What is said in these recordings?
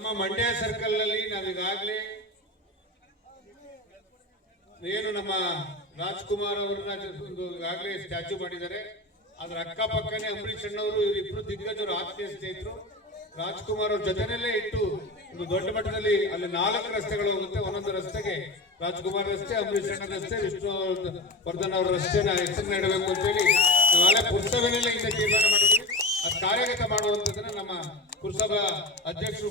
ನಮ್ಮ ಮಂಡ್ಯ ಸರ್ಕಲ್ ನಲ್ಲಿ ನಾವೀಗಾಗಲೇ ಏನು ನಮ್ಮ ರಾಜ್ಕುಮಾರ್ ಅವರನ್ನ ಒಂದು ಈಗಾಗಲೇ ಸ್ಟ್ಯಾಚ್ಯೂ ಮಾಡಿದ್ದಾರೆ. ಅದ್ರ ಅಕ್ಕಪಕ್ಕನೆ ಅಂಬರೀಷ್ ಅಣ್ಣವರು ಇವರಿಬ್ರು ದಿಗ್ಗಜರು, ಆತ್ಮೀಯ ಸ್ನೇಹಿತರು. ರಾಜ್ಕುಮಾರ್ ಅವ್ರ ಜೊತೆನಲ್ಲೇ ಇಟ್ಟು ಒಂದು ದೊಡ್ಡ ಮಟ್ಟದಲ್ಲಿ ಅಲ್ಲಿ 4 ರಸ್ತೆಗಳು ಹೋಗುತ್ತೆ. ಒಂದೊಂದು ರಸ್ತೆಗೆ ರಾಜ್ಕುಮಾರ್ ರಸ್ತೆ, ಅಂಬರೀಷ್ ಅಣ್ಣ ರಸ್ತೆ, ವಿಷ್ಣು ವರ್ಧನ್ ಅವರ ರಸ್ತೆನ ಹೆಸರನ್ನ ಇಡಬೇಕು ಅಂತೇಳಿ ನಾವೆಲ್ಲ ಪುರಸಭೆಯಲ್ಲೇ ಹಿಂದೆ ತೀರ್ಮಾನ ಮಾಡಿದ್ವಿ. ಅದು ಕಾರ್ಯಗತ ಮಾಡುವಂಥದ್ದನ್ನ ನಮ್ಮ ಪುರಸಭಾ ಅಧ್ಯಕ್ಷರು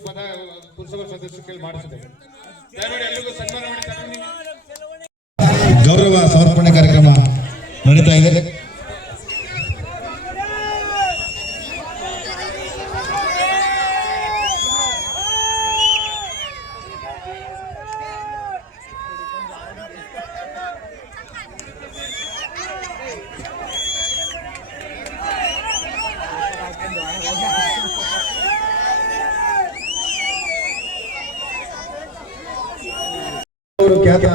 ಪುರಸಭಾ ಸದಸ್ಯರು ಕೇಳಿ ಮಾಡಿಸಿದೆ. ದಯಮಾಡಿ ಎಲ್ಲಿಗೂ ಸನ್ಮಾನ ಮಾಡಿ ಗೌರವ ಸಮರ್ಪಣೆ ಕಾರ್ಯಕ್ರಮ ನಡೀತಾ ಇದೆ. ಖ್ಯಾತ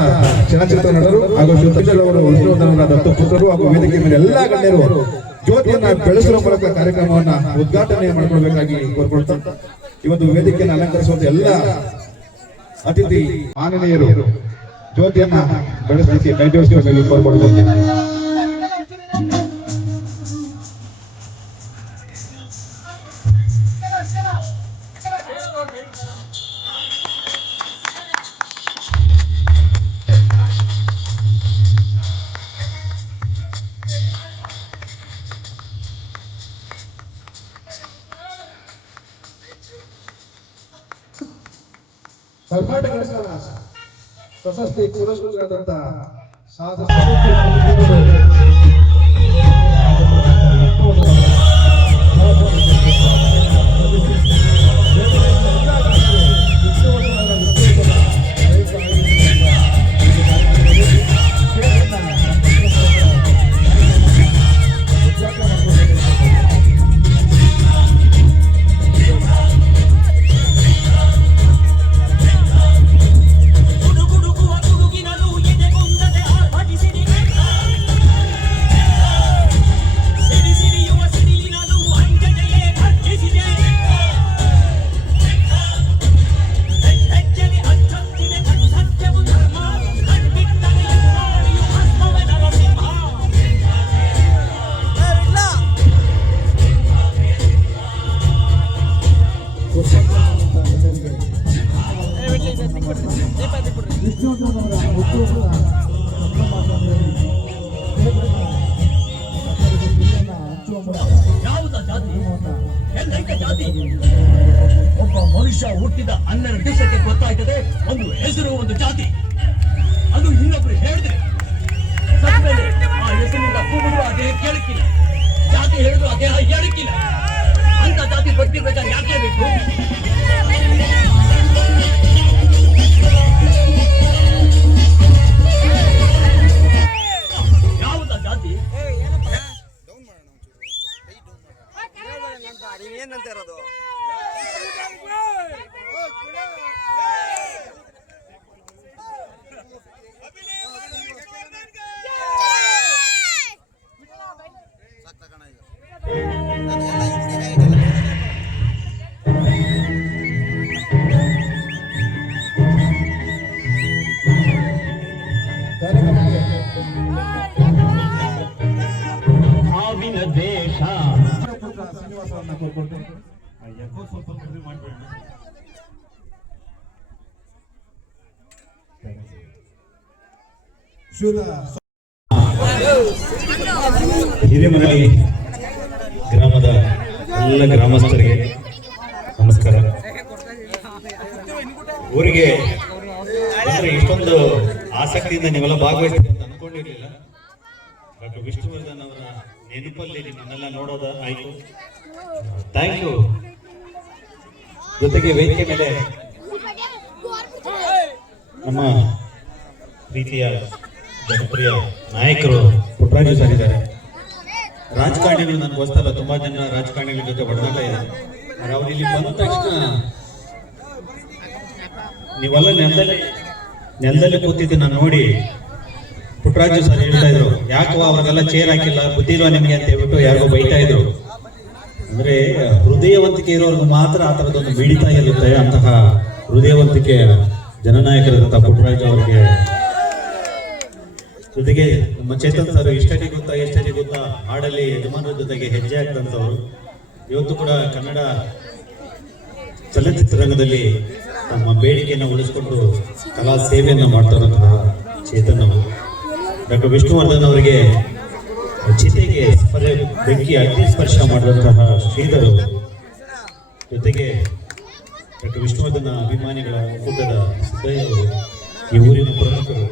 ಚಲನಚಿತ್ರ ನಟರು ಹಾಗೂ ಶ್ರುತಿಜಲ್ ಅವರು ವಿಷ್ಣುವರ್ಧನರ ದತ್ತಪುತ್ರರು ಹಾಗೂ ವೇದಿಕೆ ಮೇಲೆ ಎಲ್ಲಾ ಗಣ್ಯರು ಜ್ಯೋತಿಯನ್ನ ಬೆಳೆಸುವ ಮೂಲಕ ಕಾರ್ಯಕ್ರಮವನ್ನ ಉದ್ಘಾಟನೆ ಮಾಡಿಕೊಳ್ಬೇಕಾಗಿ ಕೋರ್ಕೊಳ್ತಾ ಇವತ್ತು ವೇದಿಕೆಯನ್ನು ಅಲಂಕರಿಸುವಂತ ಎಲ್ಲ ಅತಿಥಿ ಮಾನನೀಯರು ಜ್ಯೋತಿಯನ್ನ ಬೆಳೆಸಲಿಕ್ಕೆ ಕೈಜೋಡಿಸಿ ಕೋರ್ಕೊಳ್ತಾರೆ. ಕರ್ನಾಟಕ ಪ್ರಶಸ್ತಿ ಪುರಸ್ಕೃತರಾದಂತ ಒಬ್ಬ ಮನುಷ್ಯ ಹುಟ್ಟಿದ 12 ದಿವಸಕ್ಕೆ ಗೊತ್ತಾಯ್ತದೆ ಒಂದು ಹೆಸರು, ಒಂದು ಜಾತಿ. ಅದು ಇನ್ನೊಬ್ರು ಹೇಳಿದ್ರೆ ಆ ಹೆಸರಿನಿಂದ ಕೂಗಿದ್ರು ಆ ದೇಹ ಕೇಳಕ್ಕಿಲ್ಲ, ಜಾತಿ ಹೇಳಿದ್ರು ಆ ದೇಹ ಹೇಳಕ್ಕಿಲ್ಲ. ಅಂತ ಜಾತಿ ಗೊತ್ತಿರ್ಬೇಕಾದ್ರೆ ಯಾಕೆ ಬೇಕು? ಯಾವುದ ಜಾತಿ? ಏನಂತ ಇರೋದು? ಹಾವಿನ ದೇಶ ಶ್ರೀನಿವಾಸವನ್ನ ಕೋರ್ಕೊಳ್ತೇನೆ. ಸ್ವಲ್ಪ ಕಡಿಮೆ ಮಾಡಬೇಡಿ. ಹಿರೇಮರಳಿ ಗ್ರಾಮದ ಎಲ್ಲ ಗ್ರಾಮಸ್ಥರಿಗೆ ನಮಸ್ಕಾರ. ಊರಿಗೆ ಇಷ್ಟೊಂದು ಆಸಕ್ತಿಯಿಂದ ನೀವೆಲ್ಲ ಭಾಗವಹಿಸ್ತೀರಿ ಅಂತ ಅನ್ಕೊಂಡಿರ್ಲಿಲ್ಲ. ಡಾಕ್ಟರ್ ವಿಷ್ಣುವರ್ಧನ್ ಅವರ ನೆನಪಲ್ಲಿ ನಿಮ್ಮನ್ನೆಲ್ಲ ನೋಡೋದ ಆಯ್ತು. Thank you. ಜೊತೆಗೆ ವೇದಿಕೆ ಮೇಲೆ ನಮ್ಮ ಪ್ರೀತಿಯ ಜನಪ್ರಿಯ ನಾಯಕರು ಪುಟ್ಟರಾಜು ಸರ್ ಇದ್ದಾರೆ. ರಾಜಕಾರಣಿಗಳು ನನಗೆ ಗೊತ್ತಲ್ಲ, ತುಂಬಾ ಜನ ರಾಜಕಾರಣಿಗಳ ಜೊತೆ ಹೊಡೆದಾಟ ಇದೆ. ಅವ್ರು ಇಲ್ಲಿ ಬಂದ ತಕ್ಷಣ ನೀವೆಲ್ಲ ನೆಲದಲ್ಲಿ ಕೂತಿದ್ದು ನಾನು ನೋಡಿ ಪುಟ್ಟರಾಜು ಸರ್ ಹೇಳ್ತಾ ಇದ್ರು, ಯಾಕೋ ಅವ್ರಿಗೆಲ್ಲ ಚೇರ್ ಹಾಕಿಲ್ಲ, ಬುದ್ಧಿ ಇಲ್ವಾ ನಿಮ್ಗೆ ಅಂತ ಹೇಳ್ಬಿಟ್ಟು ಯಾರಿಗೋ ಬೈತಾ ಇದ್ರು. ಅಂದ್ರೆ ಹೃದಯವಂತಿಕೆ ಇರೋರ್ಗು ಮಾತ್ರ ಆ ಥರದೊಂದು ಮಿಡಿತ ಇರುತ್ತೆ. ಅಂತಹ ಹೃದಯವಂತಿಕೆ ಜನನಾಯಕರಾದಂತಹ ಪುಟ್ಟರಾಜು ಅವರಿಗೆ, ಜೊತೆಗೆ ನಮ್ಮ ಚೇತನ್ ಸರ್ ಎಷ್ಟೇ ಗೊತ್ತಾ ಹಾಡಲ್ಲಿ ಯಜಮಾನರ ಜೊತೆಗೆ ಹೆಜ್ಜೆ ಹಾಕಿದಂಥವ್ರು. ಇವತ್ತು ಕೂಡ ಕನ್ನಡ ಚಲನಚಿತ್ರರಂಗದಲ್ಲಿ ತಮ್ಮ ಬೇಡಿಕೆಯನ್ನು ಉಳಿಸಿಕೊಂಡು ಕಲಾ ಸೇವೆಯನ್ನು ಮಾಡ್ತಾ ಇರುವಂತಹ ಚೇತನ್ ಅವರು. ಡಾಕ್ಟರ್ ವಿಷ್ಣುವರ್ಧನ್ ಅವರಿಗೆ ಚಿತೆಗೆ ಬೆಂಕಿ ಅಗ್ನಿ ಸ್ಪರ್ಶ ಮಾಡಿದಂತಹ ಶ್ರೀಧರ್ ಅವರು, ಜೊತೆಗೆ ಡಾಕ್ಟರ್ ವಿಷ್ಣುವರ್ಧನ ಅಭಿಮಾನಿಗಳ ಒಕ್ಕೂಟದ ಸಿದ್ದಯ್ಯ ಅವರು, ಈ ಊರಿನ ಪ್ರಮುಖರು,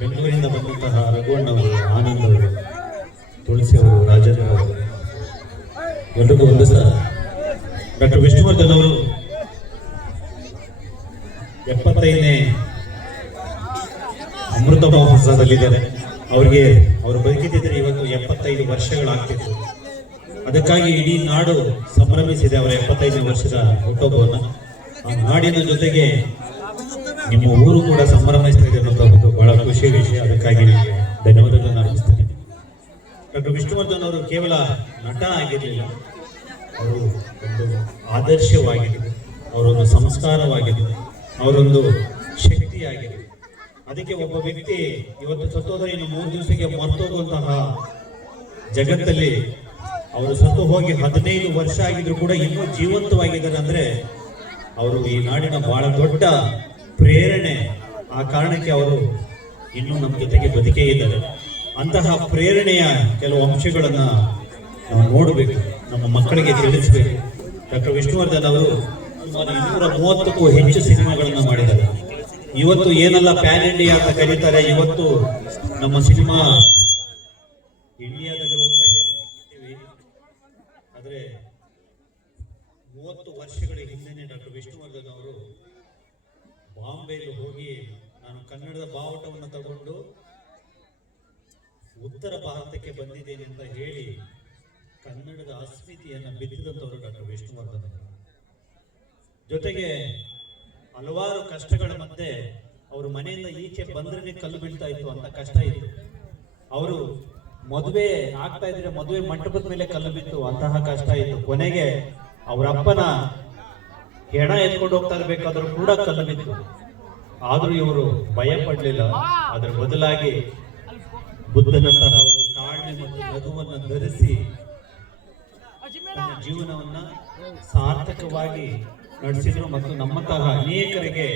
ಬೆಂಗಳೂರಿಂದ ಬಂದಂತಹ ರಘುವಣ್ಣ ಅವರು, ಆನಂದ್ ಅವರು, ತುಳಸಿ ಅವರು, ರಾಜೇಂದ್ರ ಅವರು, ಎಲ್ರಿಗೂ ಒಂದು ಸಹ. ಡಾಕ್ಟರ್ ವಿಷ್ಣುವರ್ಧನ್ ಅವರು 75ನೇ ಅಮೃತ ಮಹೋತ್ಸವದಲ್ಲಿದ್ದಾರೆ. ಅವರಿಗೆ ಅವರು ಬದುಕಿದ್ದರೆ ಇವತ್ತು 75 ವರ್ಷಗಳಾಗ್ತಿತ್ತು. ಅದಕ್ಕಾಗಿ ಇಡೀ ನಾಡು ಸಂಭ್ರಮಿಸಿದೆ ಅವರ 75ನೇ ವರ್ಷದ ಹುಟ್ಟುಹಬ್ಬವನ್ನು. ಆ ನಾಡಿನ ಜೊತೆಗೆ ನಿಮ್ಮ ಊರು ಕೂಡ ಸಂಭ್ರಮಿಸ್ತಾ ಇದೆ ಅನ್ನೋದು ಬಹಳ ಖುಷಿ ವಿಷಯ. ಅದಕ್ಕಾಗಿ ನಿಮಗೆ ಧನ್ಯವಾದಗಳನ್ನು ಅರ್ಪಿಸ್ತೇನೆ. ಡಾಕ್ಟರ್ ವಿಷ್ಣುವರ್ಧನ್ ಅವರು ಕೇವಲ ನಟ ಆಗಿರಲಿಲ್ಲ, ಅವರು ಒಂದು ಆದರ್ಶವಾಗಿದ್ದರು, ಅವರೊಂದು ಸಂಸ್ಕಾರವಾಗಿದ್ದರು, ಅವರೊಂದು ಶಕ್ತಿಯಾಗಿದೆ. ಅದಕ್ಕೆ ಒಬ್ಬ ವ್ಯಕ್ತಿ ಇವತ್ತು ಸತ್ತೋದ್ರೆ ಇನ್ನು 3 ದಿವಸಕ್ಕೆ ಮರ್ತೋಗುವಂತಹ ಜಗತ್ತಲ್ಲಿ ಅವರು ಸತ್ತು ಹೋಗಿ 15 ವರ್ಷ ಆಗಿದ್ರು ಕೂಡ ಇನ್ನೂ ಜೀವಂತವಾಗಿದ್ದಾರೆ ಅಂದ್ರೆ ಅವರು ಈ ನಾಡಿನ ಬಹಳ ದೊಡ್ಡ ಪ್ರೇರಣೆ. ಆ ಕಾರಣಕ್ಕೆ ಅವರು ಇನ್ನೂ ನಮ್ಮ ಜೊತೆಗೆ ಬದುಕೇ ಇದ್ದಾರೆ. ಅಂತಹ ಪ್ರೇರಣೆಯ ಕೆಲವು ಅಂಶಗಳನ್ನ ನಾವು ನೋಡಬೇಕು, ನಮ್ಮ ಮಕ್ಕಳಿಗೆ ತಿಳಿಸಬೇಕು. ಡಾಕ್ಟರ್ ವಿಷ್ಣುವರ್ಧನ್ ಅವರು ಸುಮಾರು 230ಕ್ಕೂ ಹೆಚ್ಚು ಸಿನಿಮಾಗಳನ್ನು ಮಾಡಿದ್ದಾರೆ. ಇವತ್ತು ಏನೆಲ್ಲ ಪ್ಯಾನ್ ಇಂಡಿಯಾ ಅಂತ ಕರೀತಾರೆ, ಇವತ್ತು ನಮ್ಮ ಸಿನಿಮಾ ಇಂಡಿಯಾದಲ್ಲಿ ಹೋಗ್ತಾ ಇದೆ ಅಂತೀವಿ. ಆದ್ರೆ 30 ವರ್ಷಗಳ ಹಿಂದೆನೆ ಡಾಕ್ಟರ್ ವಿಷ್ಣುವರ್ಧನ್ ಅವರು ಬಾಂಬೆಗೆ ಹೋಗಿ ನಾನು ಕನ್ನಡದ ಬಾವುಟವನ್ನು ತಗೊಂಡು ಉತ್ತರ ಭಾರತಕ್ಕೆ ಬಂದಿದ್ದೇನೆ ಅಂತ ಹೇಳಿ ಕನ್ನಡದ ಅಸ್ಮಿತೆಯನ್ನು ಬಿತ್ತಿದಂಥವರು ಡಾಕ್ಟರ್ ವಿಷ್ಣುವರ್ಧನ್ ಅವರು. ಜೊತೆಗೆ ಹಲವಾರು ಕಷ್ಟಗಳ ಮಧ್ಯೆ ಅವರು ಮನೆಯಿಂದ ಈಚೆ ಬಂದ್ರೆ ಕಲ್ಲು ಬೀಳ್ತಾ ಇತ್ತು ಅಂತ ಕಷ್ಟ ಇತ್ತು. ಅವರು ಮದುವೆ ಆಗ್ತಾ ಇದ್ರೆ ಮದುವೆ ಮಂಟಪದ ಮೇಲೆ ಕಲ್ಲು ಬಿತ್ತು, ಅಂತಹ ಕಷ್ಟ ಇತ್ತು. ಕೊನೆಗೆ ಅವರ ಅಪ್ಪನ ಹೆಣ ಎತ್ಕೊಂಡು ಹೋಗ್ತಾ ಇರ್ಬೇಕಾದ್ರೂ ಕೂಡ ಕಲ್ಲು ಬಿತ್ತು. ಆದ್ರೂ ಇವರು ಭಯ ಪಡ್ಲಿಲ್ಲ. ಅದರ ಬದಲಾಗಿ ಬುದ್ಧನಂತಹ ಒಂದು ತಾಳ್ಮೆ ಮತ್ತು ನಗುವನ್ನು ಧರಿಸಿ ತನ್ನ ಜೀವನವನ್ನ ಸಾರ್ಥಕವಾಗಿ ನಡೆಸಿದ್ರು ಮತ್ತು ನಮ್ಮಂತಹ ಅನೇಕರಿಗೆ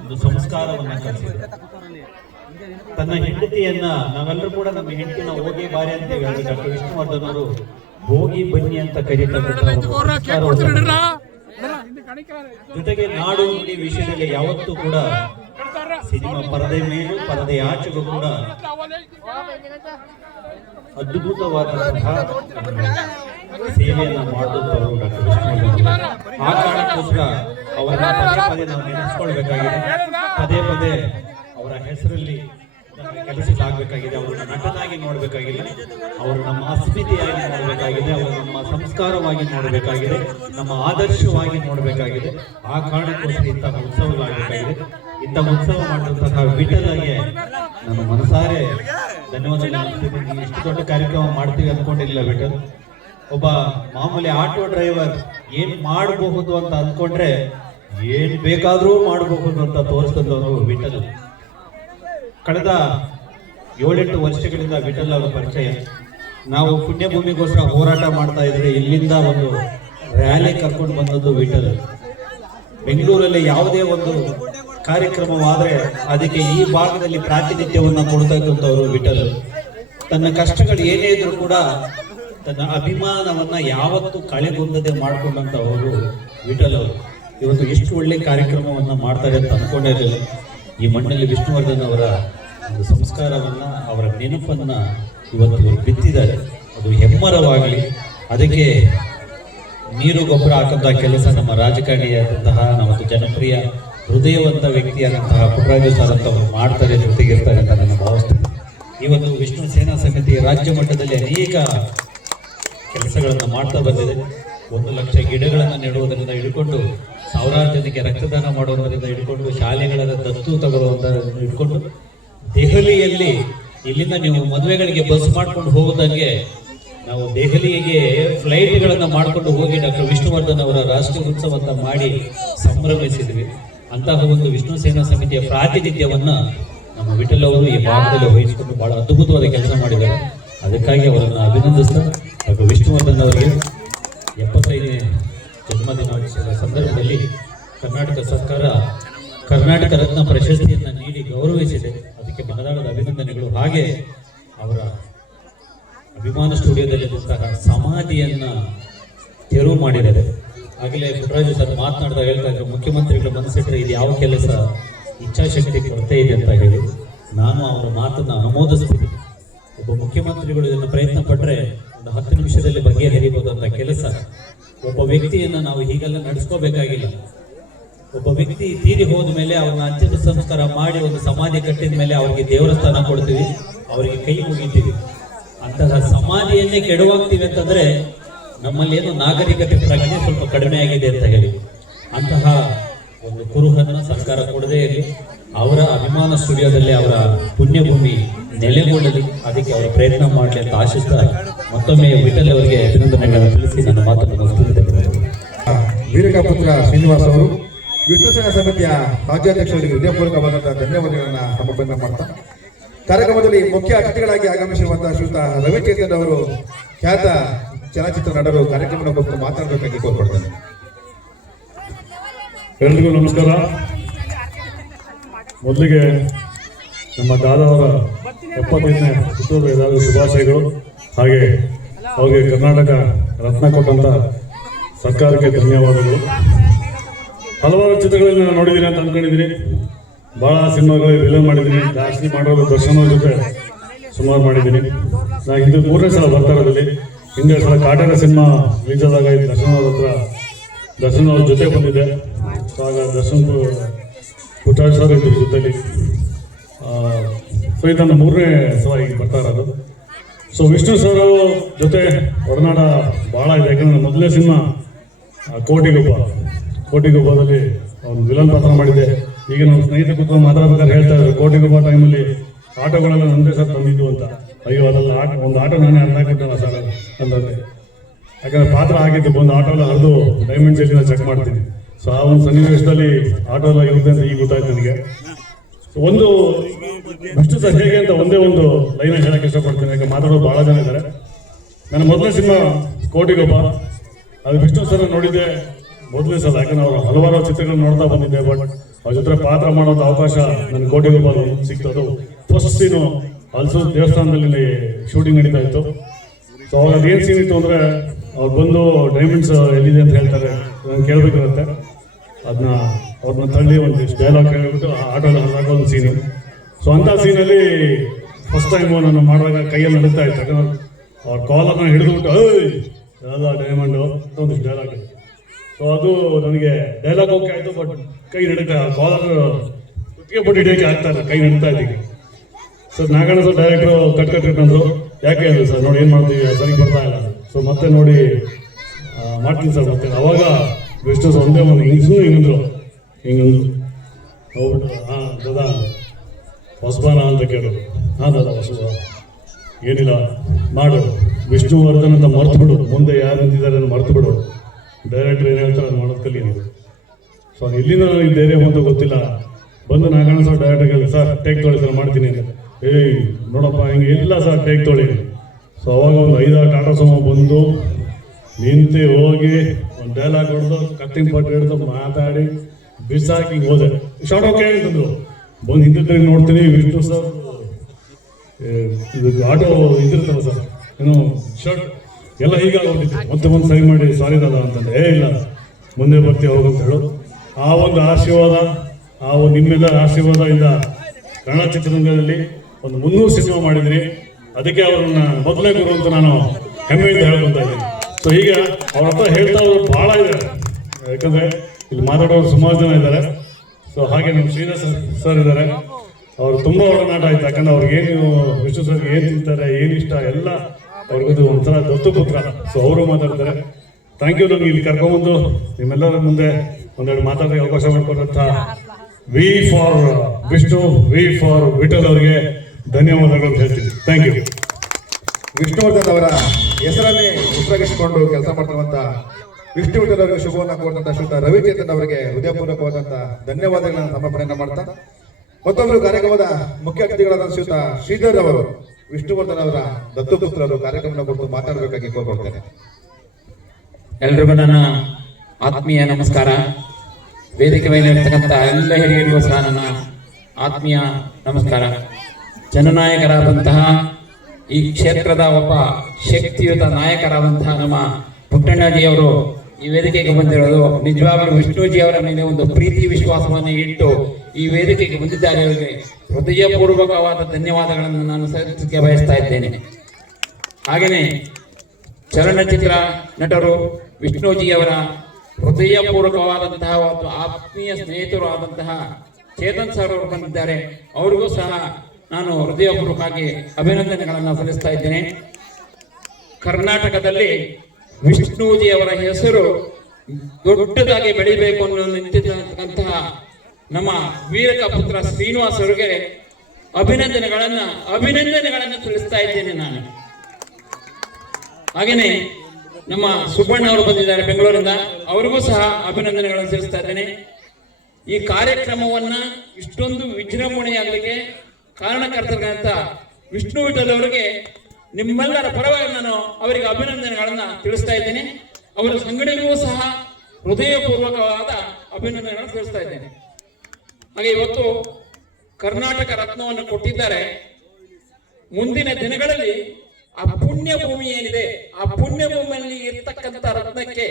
ಒಂದು ಸಂಸ್ಕಾರವನ್ನ ಕಲಿಸಿದ್ರು. ತನ್ನ ಹೆಂಡತಿಯನ್ನ ನಾವೆಲ್ಲರೂ ಕೂಡ ನಮ್ಮ ಹೆಂಡತಿನ ಹೋಗಿ ಬಾರಿ ಅಂತ ಹೇಳಿ ಡಾಕ್ಟರ್ ವಿಷ್ಣುವರ್ಧನ್ ಅವರು ಹೋಗಿ ಬನ್ನಿ ಅಂತ ಕರೀತಕ್ಕಂಥ ಜೊತೆಗೆ ನಾಡು ನುಡಿ ವಿಷಯದಲ್ಲಿ ಯಾವತ್ತೂ ಕೂಡ ಸಿನಿಮಾ ಪರದೆ ಮೇಲೂ ಪರದೆ ಆಚೆಗೂ ಕೂಡ ಅದ್ಭುತವಾದಂತಹ ಸೇವೆಯನ್ನ ಮಾಡುವಂತವರು ಡಾಕ್ಟರ್ ವಿಷ್ಣುವರ್ಧನ್. ಆ ಕಾರಣಕ್ಕೋಸ್ಕರ ಅವರನ್ನ ಪದೇ ಪದೇ ನಾವು ನೆನೆಸ್ಕೊಳ್ಬೇಕಾಗಿದೆ, ಪದೇ ಪದೇ ಅವರ ಹೆಸರಲ್ಲಿ ಕೆಲಸಗಳಾಗಬೇಕಾಗಿದೆ. ಅವರನ್ನ ನಟನಾಗಿ ನೋಡ್ಬೇಕಾಗಿಲ್ಲ, ಅವರು ನಮ್ಮ ಅಸ್ಮಿತೆಯಾಗಿ ನೋಡಬೇಕಾಗಿದೆ, ಅವರು ನಮ್ಮ ಸಂಸ್ಕಾರವಾಗಿ ನೋಡಬೇಕಾಗಿದೆ, ನಮ್ಮ ಆದರ್ಶವಾಗಿ ನೋಡಬೇಕಾಗಿದೆ. ಆ ಕಾರಣಕ್ಕೋಸ್ಕರ ಇಂತಹ ಉತ್ಸವಗಳಾಗಬೇಕಾಗಿದೆ. ಇಂಥ ಉತ್ಸವ ಮಾಡಿದಂತಹ ವಿಠಲಗೆ ನಾನು ಮನಸಾರೆ ಧನ್ಯವಾದಗಳು. ಇಷ್ಟು ದೊಡ್ಡ ಕಾರ್ಯಕ್ರಮ ಮಾಡ್ತೀವಿ ಅಂದ್ಕೊಂಡಿಲ್ಲ ವಿಠಲ್. ಒಬ್ಬ ಮಾಮೂಲಿ ಆಟೋ ಡ್ರೈವರ್ ಏನ್ ಮಾಡಬಹುದು ಅಂತ ಅಂದ್ಕೊಂಡ್ರೆ ಏನ್ ಬೇಕಾದ್ರೂ ಮಾಡಬಹುದು ಅಂತ ತೋರಿಸಿದವರು ವಿಠಲ್. ಕಳೆದ 7-8 ವರ್ಷಗಳಿಂದ ವಿಠಲ್ ಅವರ ಪರಿಚಯ. ನಾವು ಪುಣ್ಯಭೂಮಿಗೋಸ್ಕರ ಹೋರಾಟ ಮಾಡ್ತಾ ಇದ್ರೆ ಇಲ್ಲಿಂದ ಒಂದು ರ್ಯಾಲಿ ಕರ್ಕೊಂಡು ಬಂದದ್ದು ವಿಠಲ್. ಬೆಂಗಳೂರಲ್ಲಿ ಯಾವುದೇ ಒಂದು ಕಾರ್ಯಕ್ರಮವಾದ್ರೆ ಅದಕ್ಕೆ ಈ ಭಾಗದಲ್ಲಿ ಪ್ರಾತಿನಿಧ್ಯವನ್ನ ಕೊಡ್ತಾ ಇದ್ದಂಥವರು ವಿಠಲ್. ತನ್ನ ಕಷ್ಟಗಳು ಏನೇ ಇದ್ರೂ ಕೂಡ ತನ್ನ ಅಭಿಮಾನವನ್ನ ಯಾವತ್ತೂ ಕಳೆಗುಂದದೆ ಮಾಡಿಕೊಂಡಂತವರು ವಿಠಲ್ ಅವರು. ಇವತ್ತು ಎಷ್ಟು ಒಳ್ಳೆ ಕಾರ್ಯಕ್ರಮವನ್ನ ಮಾಡ್ತಾರೆ ಅಂತ ಅನ್ಕೊಂಡಿರಲಿಲ್ಲ. ಈ ಮಣ್ಣಲ್ಲಿ ವಿಷ್ಣುವರ್ಧನ್ ಅವರ ಒಂದು ಸಂಸ್ಕಾರವನ್ನ, ಅವರ ನೆನಪನ್ನ ಇವತ್ತು ಇವರು ಬಿತ್ತಿದ್ದಾರೆ. ಅದು ಹೆಮ್ಮರವಾಗಲಿ. ಅದಕ್ಕೆ ನೀರು ಗೊಬ್ಬರ ಹಾಕಂತಹ ಕೆಲಸ ನಮ್ಮ ರಾಜಕಾರಣಿಯಾದಂತಹ ನಮ್ಮ ಜನಪ್ರಿಯ ಹೃದಯವಂತ ವ್ಯಕ್ತಿಯಾದಂತಹ ಪುಟ್ಟರಾಜು ಸರ್ ಅಂತ ಅವರು ಮಾಡ್ತಾರೆ, ಜೊತೆಗಿರ್ತಾರೆ ಅಂತ ನಾನು ಭಾವಿಸ್ತೇನೆ. ಇವತ್ತು ವಿಷ್ಣು ಸೇನಾ ಸಮಿತಿ ರಾಜ್ಯ ಮಟ್ಟದಲ್ಲಿ ಅನೇಕ ಕೆಲಸಗಳನ್ನು ಮಾಡ್ತಾ ಬಂದಿದೆ. 1 ಲಕ್ಷ ಗಿಡಗಳನ್ನು ನೆಡುವುದರಿಂದ ಹಿಡ್ಕೊಂಡು ಸಾವಿರಾರು ಜನಕ್ಕೆ ರಕ್ತದಾನ ಮಾಡುವುದರಿಂದ ಹಿಡ್ಕೊಂಡು ಶಾಲೆಗಳ ದತ್ತು ತಗೊಳ್ಳುವುದರಿಂದ ಹಿಡ್ಕೊಂಡು ದೆಹಲಿಯಲ್ಲಿ ಇಲ್ಲಿಂದ ನೀವು ಮದುವೆಗಳಿಗೆ ಬಸ್ ಮಾಡ್ಕೊಂಡು ಹೋಗೋದಂಗೆ ನಾವು ದೆಹಲಿಗೆ ಫ್ಲೈಟ್ಗಳನ್ನು ಮಾಡಿಕೊಂಡು ಹೋಗಿ ಡಾಕ್ಟರ್ ವಿಷ್ಣುವರ್ಧನ್ ಅವರ ರಾಷ್ಟ್ರೀಯ ಉತ್ಸವವನ್ನು ಮಾಡಿ ಸಂಭ್ರಮಿಸಿದ್ವಿ. ಅಂತಹ ಒಂದು ವಿಷ್ಣು ಸೇನಾ ಸಮಿತಿಯ ಪ್ರಾತಿನಿಧ್ಯವನ್ನ ನಮ್ಮ ವಿಠಲ್ ಅವರು ಈ ಭಾಗದಲ್ಲಿ ವಹಿಸಿಕೊಂಡು ಬಹಳ ಅದ್ಭುತವಾದ ಕೆಲಸ ಮಾಡಿದ್ದಾರೆ. ಅದಕ್ಕಾಗಿ ಅವರನ್ನು ಅಭಿನಂದಿಸ್ತಾ ಡಾಕ್ಟರ್ ವಿಷ್ಣುವರ್ಧನ್ ಅವರಿಗೆ 75ನೇ ಜನ್ಮದಿನಾಚರಣೆಯ ಸಂದರ್ಭದಲ್ಲಿ ಕರ್ನಾಟಕ ಸರ್ಕಾರ ಕರ್ನಾಟಕ ರತ್ನ ಪ್ರಶಸ್ತಿಯನ್ನು ನೀಡಿ ಗೌರವಿಸಿದೆ. ಅದಕ್ಕೆ ಮನದಾಳದ ಅಭಿನಂದನೆಗಳು. ಹಾಗೆ ಅವರ ಅಭಿಮಾನ ಸ್ಟುಡಿಯೋದಲ್ಲಿದ್ದಂತಹ ಸಮಾಧಿಯನ್ನ ತೆರವು ಮಾಡಿದ್ದಾರೆ. ಆಗಲೇ ಪುಟ್ಟರಾಜು ಸರ್ ಮಾತನಾಡ್ತಾ ಹೇಳ್ತಾ ಇದ್ರು, ಮುಖ್ಯಮಂತ್ರಿಗಳು ಮನಸ್ಸಿಟ್ಟರೆ ಇದು ಯಾವ ಕೆಲಸ, ಇಚ್ಛಾಶಕ್ತಿ ಕೊರತೆ ಇದೆ ಅಂತ ಹೇಳಿ. ನಾನು ಅವರ ಮಾತನ್ನು ಅನುಮೋದಿಸ್ತೀನಿ. ಒಬ್ಬ ಮುಖ್ಯಮಂತ್ರಿಗಳು ಇದನ್ನು ಪ್ರಯತ್ನ ಪಟ್ಟರೆ ಒಂದು 10 ನಿಮಿಷದಲ್ಲಿ ಬಗೆಹರಿಬಹುದಂತ ಕೆಲಸ. ಒಬ್ಬ ವ್ಯಕ್ತಿಯನ್ನು ನಾವು ಹೀಗೆಲ್ಲ ನಡೆಸ್ಕೋಬೇಕಾಗಿಲ್ಲ. ಒಬ್ಬ ವ್ಯಕ್ತಿ ತೀರಿ ಹೋದ ಮೇಲೆ ಅವ್ರನ್ನ ಅಂತ್ಯ ಸಂಸ್ಕಾರ ಮಾಡಿ ಒಂದು ಸಮಾಧಿ ಕಟ್ಟಿದ ಮೇಲೆ ಅವರಿಗೆ ದೇವರ ಸ್ಥಾನ ಕೊಡ್ತೀವಿ, ಅವರಿಗೆ ಕೈ ಮುಗಿತೀವಿ. ಅಂತಹ ಸಮಾಧಿಯನ್ನೇ ಕೆಡವಾಗ್ತೀವಿ ಅಂತಂದ್ರೆ ನಮ್ಮಲ್ಲಿ ಏನು ನಾಗರಿಕತೆ ಪ್ರಜ್ಞೆ ಸ್ವಲ್ಪ ಕಡಿಮೆ ಆಗಿದೆ ಅಂತ ಹೇಳಿ. ಅಂತಹ ಒಂದು ಕುರುಹನ್ನು ಸರ್ಕಾರ ಕೊಡದೇ ಇರಲಿ. ಅವರ ಅಭಿಮಾನ ಸ್ಟುಡಿಯೋದಲ್ಲಿ ಅವರ ಪುಣ್ಯಭೂಮಿ ನೆಲೆಗೊಳ್ಳಲಿ, ಅದಕ್ಕೆ ಅವರ ಪ್ರಯತ್ನ ಮಾಡಲಿ ಅಂತ ಆಶಿಸ್ತಾ ಮತ್ತೊಮ್ಮೆ ವಿಠಲ್ ಅವರಿಗೆ ಅಭಿನಂದನೆಗಳನ್ನು ತಿಳಿಸಿ ನನ್ನ ಮಾತನ್ನು ಮುಗಿಸುತ್ತಿದ್ದೇನೆ. ವೀರಕಪುತ್ರ ಶ್ರೀನಿವಾಸ್ ಅವರು ವಿಷ್ಣು ಸೇನಾ ಸಮಿತಿಯ ರಾಜ್ಯಾಧ್ಯಕ್ಷರಿಗೆ ಹೃದಯಪೂರ್ವಕವಾದಂತಹ ಧನ್ಯವಾದಗಳನ್ನ ಸಮರ್ಪಣೆ ಮಾಡ್ತಾ ಕಾರ್ಯಕ್ರಮದಲ್ಲಿ ಮುಖ್ಯ ಅತಿಥಿಗಳಾಗಿ ಆಗಮಿಸಿರುವಂತಹ ಶ್ರೀಯುತ ರವಿಚೇತನ್ ಅವರು ಖ್ಯಾತ ಚಲನಚಿತ್ರ ನಟರು ಕಾರ್ಯಕ್ರಮದ ಕುರಿತು ಮಾತನಾಡಬೇಕಾಗಿ ಕೋರ್ಕೊಡ್ತೇನೆ. ಎಲ್ರಿಗೂ ನಮಸ್ಕಾರ. ಮೊದಲಿಗೆ ನಮ್ಮ ದಾದಾವರ 75ನೇ ಹುಟ್ಟುಹಬ್ಬದ ಎಲ್ಲರಿಗೂ ಶುಭಾಶಯಗಳು. ಹಾಗೆ ಅವರಿಗೆ ಕರ್ನಾಟಕ ರತ್ನ ಕೊಟ್ಟಂತ ಸರ್ಕಾರಕ್ಕೆ ಧನ್ಯವಾದಗಳು. ಹಲವಾರು ಚಿತ್ರಗಳನ್ನ ನಾನು ನೋಡಿದ್ದೀನಿ ಅಂತ ಅಂದ್ಕೊಂಡಿದ್ದೀನಿ. ಭಾಳ ಸಿನಿಮಾಗಳು ವಿಲನ್ ಮಾಡಿದ್ದೀನಿ. ಜಾಸ್ತಿ ಮಾಡೋದು ದರ್ಶನ ಜೊತೆ ಸುಮಾರು ಮಾಡಿದ್ದೀನಿ. ನಾನು ಇದು 3ನೇ ಸಲ ಬರ್ತಾ ಇರೋದಲ್ಲಿ. ಹಿಂದೆ ಸಲ ಕಾಟೇರ ಸಿನಿಮಾ ರಿಲೀಸ್ ಆದಾಗ ದರ್ಶನ್ ಅವ್ರ ಜೊತೆ ಬಂದಿದ್ದೆ. ಆಗ ದರ್ಶನ್ ಪುಟ್ಟರಾಜ್ ಸರ್ ಇದ್ರ ಜೊತೆಲಿ. ಸೊ ಇದು ನನ್ನ 3ನೇ ಸಲ ಈಗ ಬರ್ತಾ ಇರೋದು. ಸೊ ವಿಷ್ಣು ಸರ್ ಜೊತೆ ಒಡನಾಟ ಭಾಳ ಇದೆ. ಯಾಕಂದರೆ ಮೊದಲನೇ ಸಿನಿಮಾ ಕೋಟಿಗೊಬ್ಬದಲ್ಲಿ ಅವ್ನು ವಿಲನ್ ಪಾತ್ರ ಮಾಡಿದ್ದೆ. ಈಗ ನಮ್ಮ ಸ್ನೇಹಿತರ ಕೂತ್ಕೊಂಡು ಮಾತಾಡ್ಬೇಕಾದ್ರೆ ಹೇಳ್ತಾ ಇದ್ದಾರೆ, ಕೋಟಿಗೊಬ್ಬ ಟೈಮಲ್ಲಿ ಆಟೋಗಳೆಲ್ಲ ನಮ್ಮದೇ ಸರ್ ತಂದಿದ್ದು ಅಂತ. ಅಯ್ಯೋ ಅದೆಲ್ಲ ಒಂದು ಆಟೋ ನಾನೇ ಅಂದಾಕೊಟ್ಟಲ್ಲ ಸರ್ ಅಂತಂದೆ. ಯಾಕಂದರೆ ಪಾತ್ರ ಆಗಿದ್ದು ಬಂದು ಆಟೋ ಎಲ್ಲ ಹರಿದು ಡೈಮಂಡ್ ಜೈಲಿನ ಚೆಕ್ ಮಾಡ್ತೀನಿ. ಸೊ ಆ ಒಂದು ಸನ್ನಿವೇಶದಲ್ಲಿ ಆಟೋ ಎಲ್ಲ ಇರುತ್ತೆ ಅಂತ ಈಗ ಗೊತ್ತಾಯ್ತು ನನಗೆ. ಒಂದು ವಿಷ್ಣು ಸರ್ ಹೇಗೆ ಅಂತ ಒಂದೇ ಒಂದು ಲೈನ್ ಹೇಳಕ್ಕೆ ಇಷ್ಟಪಡ್ತೀನಿ. ಯಾಕೆ ಮಾತಾಡೋದು ಭಾಳ ಜನ ಇದ್ದಾರೆ. ನನ್ನ ಮೊದಲನೇ ಸಿನಿಮಾ ಕೋಟಿಗೊಬ್ಬ, ಅದು ವಿಷ್ಣು ಸರ್ ನೋಡಿದ್ದೆ ಮೊದಲನೇ ಸಲ. ಯಾಕಂದ್ರೆ ಅವರು ಹಲವಾರು ಚಿತ್ರಗಳನ್ನ ನೋಡ್ತಾ ಬಂದಿದ್ದೆ. ಬಟ್ ಅವ್ರ ಜೊತೆ ಪಾತ್ರ ಮಾಡೋದು ಅವಕಾಶ ನನ್ನ ಕೋಟಿಗೊಬ್ಬ ಸಿಕ್ತದು. ಫಸ್ಟ್ ಸೀನು ಅಲ್ಸೂರು ದೇವಸ್ಥಾನದಲ್ಲಿ ಶೂಟಿಂಗ್ ನಡೀತಾ ಇತ್ತು. ಸೊ ಅವಾಗ ಅದೇನು ಸೀನ್ ಇತ್ತು ಅಂದರೆ ಅವ್ರು ಬಂದು ಡೈಮಂಡ್ಸ್ ಎಲ್ಲಿದೆ ಅಂತ ಹೇಳ್ತಾರೆ. ನಾನು ಕೇಳಬೇಕಿರುತ್ತೆ. ಅವ್ರನ್ನ ತಳ್ಳಿ ಒಂದಿಷ್ಟು ಡೈಲಾಗ್ ಹೇಳ್ಬಿಟ್ಟು ಆಟೋಲ್ಲಿ ಹರಿದಾಕೋ ಒಂದು ಸೀನು. ಸೊ ಅಂಥ ಸೀನಲ್ಲಿ ಫಸ್ಟ್ ಟೈಮು ನಾನು ಮಾಡುವಾಗ ಕೈಯಲ್ಲಿ ನಡೀತಾ ಇತ್ತು. ಯಾಕಂದ್ರೆ ಅವ್ರ ಕಾಲರ್ನ ಹಿಡಿದುಬಿಟ್ಟು ಎಲ್ಲ ಡೈಮಂಡು ಅಂತ ಒಂದಿಷ್ಟು ಡೈಲಾಗ್. ಸೊ ಅದು ನನಗೆ ಡೈಲಾಗ್ ಓಕೆ ಆಯಿತು. ಬಟ್ ಕೈ ನಡೀತಾ ಕಾಲರ್ ಕುತ್ತಿಗೆ ಪಟ್ಟಿ ಹಿಡಿಯೋಕ್ಕೆ ಆಗ್ತಾ ಇಲ್ಲ, ಕೈ ನಡೀತಾ ಇದ್ದೀವಿ. Sir Naganna sir director ಕಟ್ಕಟ್ಟಿದ್ರು. ಯಾಕೆ ಅದು ಸರ್ ನೋಡಿ ಏನು ಮಾಡ್ತೀವಿ ಸರಿಗೆ ಬರ್ತಾ ಇಲ್ಲ. ಸೊ ಮತ್ತೆ ನೋಡಿ ಮಾಡ್ತೀನಿ ಸರ್ ಮತ್ತೆ. ಅವಾಗ ವಿಷ್ಣು ಒಂದೇ ಒಂದು ಹಿಂಗಂದ್ರು ಹೋಗ್ಬಿಟ್ಟು ದಾದಾ ಹೊಸಬಾನ ಅಂತ ಕೇಳೋದು. ದಾದಾ ಹೊಸಬ ಏನಿಲ್ಲ ಮಾಡು, ವಿಷ್ಣುವರ್ಧನ್ ಅಂತ ಮರ್ತು ಬಿಡು, ಮುಂದೆ ಯಾರು ನಿಂತಿದ್ದಾರೆ ಅಂತ ಮರ್ತು ಬಿಡು, ಡೈರೆಕ್ಟ್ರ್ ಏನು ಹೇಳ್ತಾರೆ ಅದು ಮಾಡೋದು ಕಲಿ ನೀವು. ಸೊ ಎಲ್ಲಿಂದ ನನಗೆ ಧೈರ್ಯ ಬಂತು ಗೊತ್ತಿಲ್ಲ. ಬಂದು ನಾಗಣ್ಣ ಸರ್ ಡೈರೆಕ್ಟ್ರಿಗೆ ಸರ್ ಟೇಕ್ ತೊಳಿ ಸರ್ ಮಾಡ್ತೀನಿ ಅಂತ. ನೋಡಪ್ಪ ಹಿಂಗೆ ಇಲ್ಲ ಸರ್ ಟೇಕ್ ತೊಳಿ. ಸೊ ಅವಾಗ ಒಂದು 5-6 ಟಾಟಾ ಸುಮೋ ಬಂದು ನಿಂತು ಹೋಗಿ ಒಂದು ಡೈಲಾಗ್ ಹೊಡೆದು ಕಟ್ಟಿಂಗ್ ಪಟ್ಟು ಹಿಡಿದು ಮಾತಾಡಿ ಬಿಸಾಕಿ ಹೋದೆ. ಶಾರ್ಟ್ ಓಕೆ ಅಂತಂದ್ರು. ಬಂದು ಹಿಂದೆ ನೋಡ್ತೀನಿ ವಿಷ್ಣು ಸರ್ ಇದು ಆಟೋ ಇದಿರ್ತಲ್ಲ ಸರ್ ಏನು ಶರ್ಟ್ ಎಲ್ಲ ಹೀಗಾಗೋಗ್ತಿತ್ತು. ಮತ್ತೆ ಒಂದು ಸರಿ ಮಾಡಿ ಸಾರಿ ದಾದಾ ಅಂತಂದ್ರೆ ಇಲ್ಲ ಮುಂದೆ ಬರ್ತೀವಿ ಹೋಗಂತ ಹೇಳು. ಆ ಒಂದು ಆಶೀರ್ವಾದ, ನಿಮ್ಮೆಲ್ಲ ಆಶೀರ್ವಾದದಿಂದ ಕನ್ನಡ ಚಿತ್ರರಂಗದಲ್ಲಿ ಒಂದು 300 ಸಿನಿಮಾ ಮಾಡಿದ್ರಿ. ಅದಕ್ಕೆ ಅವ್ರನ್ನ ಮೊದಲೇ ಗುರು ಅಂತ ನಾನು ಹೆಮ್ಮೆಯಿಂದ ಹೇಳ್ಕೊತಾ ಇದ್ದೀನಿ. ಸೊ ಈಗ ಅವ್ರ ಹತ್ರ ಹೇಳ್ತಾ ಅವರು ಭಾಳ ಇದ್ದಾರೆ. ಯಾಕಂದರೆ ಇಲ್ಲಿ ಮಾತಾಡೋರು ಸುಮಾರು ಜನ ಇದ್ದಾರೆ. ಸೊ ಹಾಗೆ ನಮ್ಮ ಶ್ರೀನಿವಾಸ ಸರ್ ಇದ್ದಾರೆ. ಅವರು ತುಂಬ ಒಡನಾಟ ಆಯ್ತು. ಯಾಕಂದ್ರೆ ಅವ್ರಿಗೇನು ವಿಷ್ಣು ಸರ್ಗೆ ಏನು ತಿಂತಾರೆ, ಏನು ಇಷ್ಟ ಎಲ್ಲ ಅವ್ರಿಗದು ಒಂಥರ ದತ್ತು ಪುತ್ರ. ಸೊ ಅವರು ಮಾತಾಡ್ತಾರೆ. Thank you. ನಮ್ಗೆ ಇಲ್ಲಿ ಕರ್ಕೊಂಡ್ಬಂದು ನಿಮ್ಮೆಲ್ಲರ ಮುಂದೆ ಒಂದೆರಡು ಮಾತಾಡೋಕ್ಕೆ ಅವಕಾಶ ಮಾಡಿಕೊಟ್ಟಂಥ V for Vishnu, V for Vittal ಅವರಿಗೆ ಧನ್ಯವಾದಗಳು ಅಂತ ಹೇಳ್ತೀನಿ. Thank you. ವಿಷ್ಣುವರ್ಧನ್ ಅವರ ಹೆಸರನ್ನೇ ಉಸಿರಾಗಿಸಿಕೊಂಡು ಕೆಲಸ ಮಾಡ್ತಿರುವಂತ ವಿಷ್ಣು ವಿಠಲ್ ಅವರಿಗೆ ಶುಭವನ್ನು ಕೋರುವಂತ ಶ್ರೀಯುತ ರವಿಚೇತನ್ ಅವರಿಗೆ ಹೃದಯಪೂರ್ವಕವಾದಂತಹ ಧನ್ಯವಾದಗಳನ್ನು ಸಮರ್ಪಣೆಯನ್ನು ಮಾಡ್ತಾ ಮತ್ತೊಬ್ಬರು ಕಾರ್ಯಕ್ರಮದ ಮುಖ್ಯ ಅತಿಥಿಗಳಾದ ಶ್ರೀಯುತ ಶ್ರೀಧರ್ ಅವರು ವಿಷ್ಣುವರ್ಧನ್ ಅವರ ದತ್ತುಪುತ್ರರು ಕಾರ್ಯಕ್ರಮದ ಕುರಿತು ಮಾತಾಡಬೇಕಾಗಿ ಕೋರ್ಕೊಳ್ತೇನೆ. ಎಲ್ರಿಗೂ ನನ್ನ ಆತ್ಮೀಯ ನಮಸ್ಕಾರ. ವೇದಿಕೆ ಮೇಲಿರ್ತಕ್ಕಂಥ ಎಲ್ಲ ಹಿರಿಯರಿಗೂ ಸಹ ನನ್ನ ಆತ್ಮೀಯ ನಮಸ್ಕಾರ. ಜನನಾಯಕರಾದಂತಹ ಈ ಕ್ಷೇತ್ರದ ಒಬ್ಬ ಶಕ್ತಿಯುತ ನಾಯಕರಾದಂತಹ ನಮ್ಮ ಪುಟ್ಟಣ್ಣಜಿಯವರು ಈ ವೇದಿಕೆಗೆ ಬಂದಿರೋದು ನಿಜವಾಗಲೂ ವಿಷ್ಣುಜಿಯವರ ಮೇಲೆ ಒಂದು ಪ್ರೀತಿ ವಿಶ್ವಾಸವನ್ನು ಇಟ್ಟು ಈ ವೇದಿಕೆಗೆ ಬಂದಿದ್ದಾರೆ. ಅವರಿಗೆ ಹೃದಯಪೂರ್ವಕವಾದ ಧನ್ಯವಾದಗಳನ್ನು ನಾನು ಸಲ್ಲಿಸಲಿಕ್ಕೆ ಬಯಸ್ತಾ ಇದ್ದೇನೆ. ಹಾಗೆಯೇ ಚಲನಚಿತ್ರ ನಟರು ವಿಷ್ಣುಜಿಯವರ ಹೃದಯಪೂರ್ವಕವಾದಂತಹ ಒಂದು ಆತ್ಮೀಯ ಸ್ನೇಹಿತರು ಆದಂತಹ ಚೇತನ್ ಸರ್ ಅವರು ಬಂದಿದ್ದಾರೆ. ಅವರಿಗೂ ಸಹ ನಾನು ಹೃದಯಪೂರ್ವಕವಾಗಿ ಅಭಿನಂದನೆಗಳನ್ನು ಸಲ್ಲಿಸ್ತಾ ಇದ್ದೇನೆ. ಕರ್ನಾಟಕದಲ್ಲಿ ವಿಷ್ಣುಜಿಯವರ ಹೆಸರು ದೊಡ್ಡದಾಗಿ ಬೆಳಿಬೇಕು ಅನ್ನೋ ನಿಂತಿರ್ತಕ್ಕಂತಹ ನಮ್ಮ ವೀರಕ ಪುತ್ರ ಶ್ರೀನಿವಾಸ್ ಅವರಿಗೆ ಅಭಿನಂದನೆಗಳನ್ನು ತಿಳಿಸ್ತಾ ಇದ್ದೇನೆ ನಾನು. ಹಾಗೇನೆ ನಮ್ಮ ಸುಬ್ಬಣ್ಣ ಅವರು ಬಂದಿದ್ದಾರೆ ಬೆಂಗಳೂರಿಂದ, ಅವರಿಗೂ ಸಹ ಅಭಿನಂದನೆಗಳನ್ನು ತಿಳಿಸ್ತಾ ಇದ್ದೇನೆ. ಈ ಕಾರ್ಯಕ್ರಮವನ್ನ ಇಷ್ಟೊಂದು ವಿಜೃಂಭಣೆಯಾಗಲಿಕ್ಕೆ ಕಾರಣಕರ್ತರಾದಂತ ವಿಷ್ಣು ವಿಠಲ್ ಅವರಿಗೆ ನಿಮ್ಮೆಲ್ಲರ ಪರವಾಗಿ ನಾನು ಅವರಿಗೆ ಅಭಿನಂದನೆಗಳನ್ನ ತಿಳಿಸ್ತಾ ಇದ್ದೇನೆ. ಅವರ ಸಂಘಟನೆಗೂ ಸಹ ಹೃದಯಪೂರ್ವಕವಾದ ಅಭಿನಂದನೆಗಳನ್ನು ತಿಳಿಸ್ತಾ ಇದ್ದೇನೆ. ಹಾಗೆ ಇವತ್ತು ಕರ್ನಾಟಕ ರತ್ನವನ್ನು ಕೊಟ್ಟಿದ್ದಾರೆ. ಮುಂದಿನ ದಿನಗಳಲ್ಲಿ ಆ ಪುಣ್ಯ ಭೂಮಿ ಏನಿದೆ, ಆ ಪುಣ್ಯ ಭೂಮಿಯಲ್ಲಿ ಇರ್ತಕ್ಕಂಥ ರತ್ನಕ್ಕೆ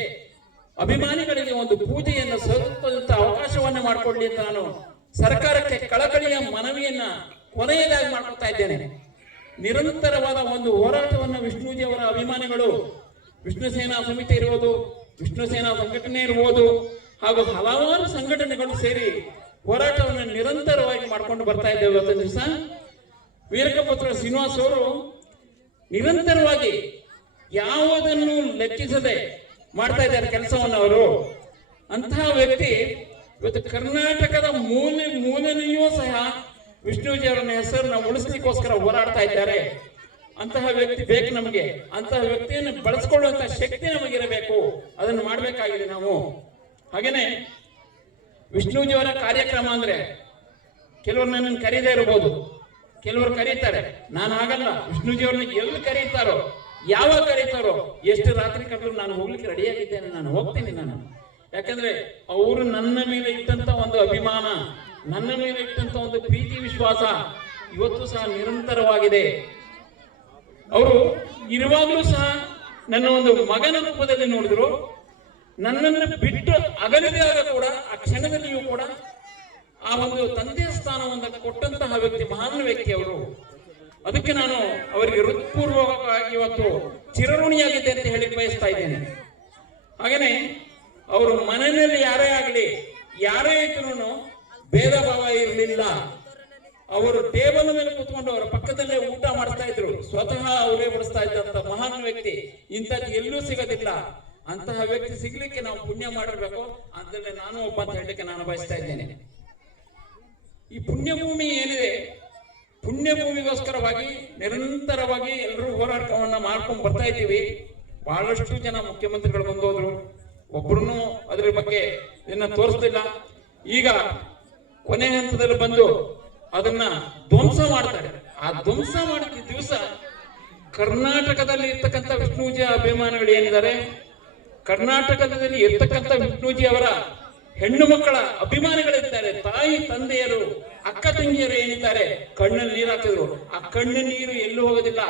ಅಭಿಮಾನಿಗಳಿಗೆ ಒಂದು ಪೂಜೆಯನ್ನು ಸಲ್ಲಿಸುವಂತ ಅವಕಾಶವನ್ನು ಮಾಡಿಕೊಳ್ಳಿ ಅಂತ ನಾನು ಸರ್ಕಾರಕ್ಕೆ ಕಳಕಳಿಯ ಮನವಿಯನ್ನ ಕೊನೆಯದಾಗಿ ಮಾಡ್ಕೊತಾ ಇದ್ದೇನೆ. ನಿರಂತರವಾದ ಒಂದು ಹೋರಾಟವನ್ನು ವಿಷ್ಣುಜಿ ಅವರ ಅಭಿಮಾನಿಗಳು, ವಿಷ್ಣು ಸೇನಾ ಸಮಿತಿ ಇರುವುದು, ವಿಷ್ಣು ಸೇನಾ ಸಂಘಟನೆ ಇರುವುದು ಹಾಗೂ ಹಲವಾರು ಸಂಘಟನೆಗಳು ಸೇರಿ ಹೋರಾಟವನ್ನು ನಿರಂತರವಾಗಿ ಮಾಡಿಕೊಂಡು ಬರ್ತಾ ಇದ್ದೇವೆ. ಇವತ್ತಿನ ದಿವಸ ವೀರಕಪುತ್ರ ಶ್ರೀನಿವಾಸ್ ಅವರು ನಿರಂತರವಾಗಿ ಯಾವುದನ್ನು ಲೆಕ್ಕಿಸದೆ ಮಾಡ್ತಾ ಇದ್ದಾರೆ ಕೆಲಸವನ್ನು ಅವರು. ಅಂತಹ ವ್ಯಕ್ತಿ ಇವತ್ತು ಕರ್ನಾಟಕದ ಮೂಲೆಯೂ ಸಹ ವಿಷ್ಣುಜಿ ಅವರ ಹೆಸರನ್ನ ಉಳಿಸ್ಲಿಕ್ಕೋಸ್ಕರ ಹೋರಾಡ್ತಾ ಇದ್ದಾರೆ. ಅಂತಹ ವ್ಯಕ್ತಿ ಬೇಕು ನಮಗೆ. ಅಂತಹ ವ್ಯಕ್ತಿಯನ್ನು ಬಳಸ್ಕೊಳ್ಳುವಂತ ಶಕ್ತಿ ನಮಗಿರಬೇಕು. ಅದನ್ನು ಮಾಡಬೇಕಾಗಿದೆ ನಾವು. ಹಾಗೇನೆ ವಿಷ್ಣುಜಿ ಅವರ ಕಾರ್ಯಕ್ರಮ ಅಂದ್ರೆ ಕೆಲವರು ನನ್ನನ್ನು ಕರೀದೇ ಇರಬಹುದು, ಕೆಲವರು ಕರೀತಾರೆ. ನಾನು ಹಾಗಲ್ಲ. ವಿಷ್ಣುಜಿ ಅವ್ರನ್ನ ಎಲ್ಲಿ ಕರೀತಾರೋ, ಯಾವಾಗ ಕರೀತಾರೋ, ಎಷ್ಟು ರಾತ್ರಿ ಕರೆದ್ರು ನಾನು ಹೋಗ್ಲಿಕ್ಕೆ ರೆಡಿಯಾಗಿದ್ದೇನೆ. ನಾನು ಹೋಗ್ತೀನಿ ನಾನು. ಯಾಕಂದ್ರೆ ಅವರು ನನ್ನ ಮೇಲೆ ಇಟ್ಟಂತ ಒಂದು ಅಭಿಮಾನ, ನನ್ನ ಮೇಲೆ ಇಟ್ಟಂತ ಒಂದು ಪ್ರೀತಿ ವಿಶ್ವಾಸ ಇವತ್ತು ಸಹ ನಿರಂತರವಾಗಿದೆ. ಅವರು ಇರುವಾಗಲೂ ಸಹ ನನ್ನ ಒಂದು ಮಗನ ರೂಪದಲ್ಲಿ ನೋಡಿದ್ರು. ನನ್ನನ್ನು ಬಿಟ್ಟು ಅಗಲಿದಾಗ ಕೂಡ ಆ ಕ್ಷಣದಲ್ಲಿಯೂ ಕೂಡ ಆ ಒಂದು ತಂದೆಯ ಸ್ಥಾನವನ್ನು ಕೊಟ್ಟಂತಹ ವ್ಯಕ್ತಿ, ಮಹಾನ್ ವ್ಯಕ್ತಿ ಅವರು. ಅದಕ್ಕೆ ನಾನು ಅವರಿಗೆ ಹೃತ್ಪೂರ್ವಕವಾಗಿ ಇವತ್ತು ಚಿರಋಣಿಯಾಗಿದೆ ಅಂತ ಹೇಳಿ ಬಯಸ್ತಾ ಇದ್ದೇನೆ. ಹಾಗೇನೆ ಅವರು ಮನೆಯಲ್ಲಿ ಯಾರೇ ಆಗಲಿ, ಯಾರೇ ಇದ್ರು ಭೇದ ಭಾವ ಇರಲಿಲ್ಲ. ಅವರು ಟೇಬಲ್ ಮೇಲೆ ಕೂತ್ಕೊಂಡು ಅವರ ಪಕ್ಕದಲ್ಲೇ ಊಟ ಮಾಡ್ತಾ ಇದ್ರು. ಸ್ವತಃ ಅವರೇ ಬಡಿಸ್ತಾ ಇದ್ದಂತ ಮಹಾನ್ ವ್ಯಕ್ತಿ ಇಂಥದ್ದು ಎಲ್ಲೂ ಸಿಗೋದಿಲ್ಲ. ಅಂತಹ ವ್ಯಕ್ತಿ ಸಿಗ್ಲಿಕ್ಕೆ ನಾವು ಪುಣ್ಯ ಮಾಡಿರ್ಬೇಕು. ಅದರಲ್ಲಿ ನಾನು ಒಬ್ಬ ಅಂತ ಹೇಳಲಿಕ್ಕೆ ನಾನು ಬಯಸ್ತಾ ಇದ್ದೇನೆ. ಈ ಪುಣ್ಯಭೂಮಿ ಏನಿದೆ, ಪುಣ್ಯಭೂಮಿಗೋಸ್ಕರವಾಗಿ ನಿರಂತರವಾಗಿ ಎಲ್ಲರೂ ಹೋರಾಟವನ್ನ ಮಾಡ್ಕೊಂಡು ಬರ್ತಾ ಇದ್ದೀವಿ. ಬಹಳಷ್ಟು ಜನ ಮುಖ್ಯಮಂತ್ರಿಗಳು ಬಂದೋದ್ರು, ಒಬ್ಬರು ಅದರ ಬಗ್ಗೆ ಇದನ್ನ ತೋರಿಸ್ತಿಲ್ಲ. ಈಗ ಕೊನೆ ಹಂತದಲ್ಲಿ ಬಂದು ಅದನ್ನ ಧ್ವಂಸ ಮಾಡ್ತಾರೆ. ಆ ಧ್ವಂಸ ಮಾಡಿದ ದಿವಸ ಕರ್ನಾಟಕದಲ್ಲಿ ಇರ್ತಕ್ಕಂಥ ವಿಷ್ಣುಜಿ ಅಭಿಮಾನಿಗಳು ಏನಿದ್ದಾರೆ, ಕರ್ನಾಟಕದಲ್ಲಿ ಇರ್ತಕ್ಕಂಥ ವಿಷ್ಣುಜಿ ಅವರ ಹೆಣ್ಣು ಮಕ್ಕಳ ಅಭಿಮಾನಿಗಳಿದ್ದಾರೆ, ತಾಯಿ ತಂದೆಯರು, ಅಕ್ಕ ತಂಗಿಯರು ಏನಿದ್ದಾರೆ, ಕಣ್ಣಲ್ಲಿ ನೀರು ಹಾಕಿದ್ರು. ಆ ಕಣ್ಣು ನೀರು ಎಲ್ಲೂ ಹೋಗೋದಿಲ್ಲ.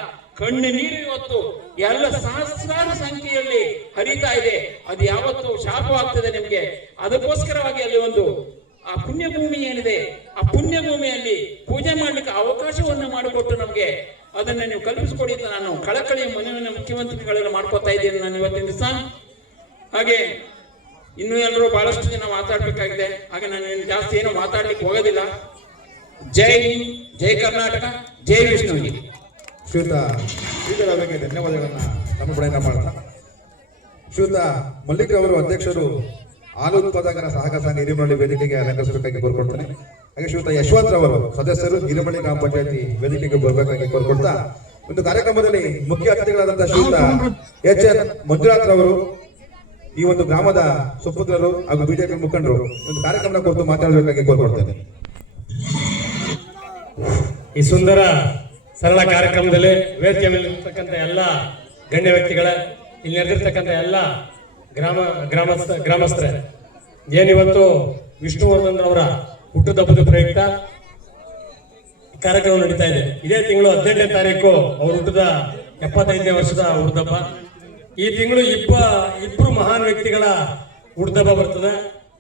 ಕಣ್ಣು ನೀರು ಇವತ್ತು ಎಲ್ಲ ಸಹಸ್ರಾರು ಸಂಖ್ಯೆಯಲ್ಲಿ ಹರಿತಾ ಇದೆ. ಅದು ಯಾವತ್ತು ಶಾಪವಾಗ್ತದೆ ನಿಮ್ಗೆ. ಅದಕ್ಕೋಸ್ಕರವಾಗಿ ಅಲ್ಲಿ ಒಂದು ಆ ಪುಣ್ಯಭೂಮಿ ಏನಿದೆ, ಆ ಪುಣ್ಯಭೂಮಿಯಲ್ಲಿ ಪೂಜೆ ಮಾಡ್ಲಿಕ್ಕೆ ಅವಕಾಶವನ್ನು ಮಾಡಿಕೊಟ್ಟು ನಮ್ಗೆ ಅದನ್ನ ನೀವು ಕಲ್ಪಿಸಿಕೊಡಿ ಅಂತ ನಾನು ಕಳಕಳಿಯ ಮನವಿಯನ್ನು ಮುಖ್ಯಮಂತ್ರಿಗಳೆಲ್ಲ ಮಾಡ್ಕೊತಾ ಇದ್ದೇನೆ ನಾನು ಇವತ್ತಿನ ದಿವಸ. ಹಾಗೆ ಇನ್ನು ಎಲ್ಲರೂ ಬಹಳಷ್ಟು ಜನ ಮಾತಾಡ್ಬೇಕಾಗಿದೆ. ಹಾಗೆ ನಾನು ಜಾಸ್ತಿ ಏನು ಮಾತಾಡ್ಲಿಕ್ಕೆ ಹೋಗೋದಿಲ್ಲ. ಜೈ ಹಿಂದ್, ಜೈ ಕರ್ನಾಟಕ, ಜೈ ವಿಷ್ಣುವಿಗೆ. ಶ್ರೀಯುತ ಶ್ರೀಧರ್ ಅವರಿಗೆ ಧನ್ಯವಾದಗಳನ್ನ ಸಮರ್ಪಣೆಯನ್ನ ಮಾಡ್ತಾ ಶ್ರೀಯುತ ಮಲ್ಲಿಕ್ ಅವರು ಅಧ್ಯಕ್ಷರು ಹಾಲು ಉತ್ಪಾದಕರ ಸಹಕಾರ ಸಂಘ ಹಿರೇಮಳ್ಳಿ ವೇದಿಕೆಗೆ ಅಲಂಕರಿಸಬೇಕಾಗಿ ಕೋರ್ಕೊಳ್ತಾನೆ. ಹಾಗೆ ಶ್ರೀಯುತ ಯಶವಂತ್ ರವರು ಸದಸ್ಯರು ಹಿರೇಮಳ್ಳಿ ಗ್ರಾಮ ಪಂಚಾಯತಿ ವೇದಿಕೆಗೆ ಬರಬೇಕಾಗಿ ಕೋರ್ಕೊಳ್ತಾ ಒಂದು ಕಾರ್ಯಕ್ರಮದಲ್ಲಿ ಮುಖ್ಯ ಅತಿಥಿಗಳಾದಂತಹ ಶ್ರೀಯುತ ಎಚ್.ಎನ್. ಮಂಜುನಾಥ್ ರವರು ಈ ಒಂದು ಗ್ರಾಮದ ಸುಪುತ್ರರು ಹಾಗೂ ಬಿಜೆಪಿ ಮುಖಂಡರು ಒಂದು ಕಾರ್ಯಕ್ರಮ ಕುರಿತು ಮಾತಾಡಬೇಕಾಗಿ ಕೋರ್ಕೊಳ್ತೇನೆ. ಈ ಸುಂದರ ಸರಳ ಕಾರ್ಯಕ್ರಮದಲ್ಲಿ ವೇದಿಕೆ ಮೇಲಿರ್ತಕ್ಕಂಥ ಎಲ್ಲ ಗಣ್ಯ ವ್ಯಕ್ತಿಗಳ, ಇಲ್ಲಿ ನಡೆದಿರ್ತಕ್ಕಂಥ ಎಲ್ಲ ಗ್ರಾಮಸ್ಥರೇ, ಏನಿವತ್ತು ವಿಷ್ಣುವರ್ಧನ್ ಅವರ ಹುಟ್ಟುಹಬ್ಬದ ಪ್ರಯುಕ್ತ ಕಾರ್ಯಕ್ರಮ ನಡೀತಾ ಇದೆ. ಇದೇ ತಿಂಗಳು 18ನೇ ತಾರೀಕು ಅವರು ಹುಟ್ಟಿದ 75ನೇ ವರ್ಷದ ಹುಟ್ಟುಹಬ್ಬ. ಈ ತಿಂಗಳು ಇಬ್ಬರು ಮಹಾನ್ ವ್ಯಕ್ತಿಗಳ ಹುಟ್ಟುಹಬ್ಬ ಬರ್ತದೆ.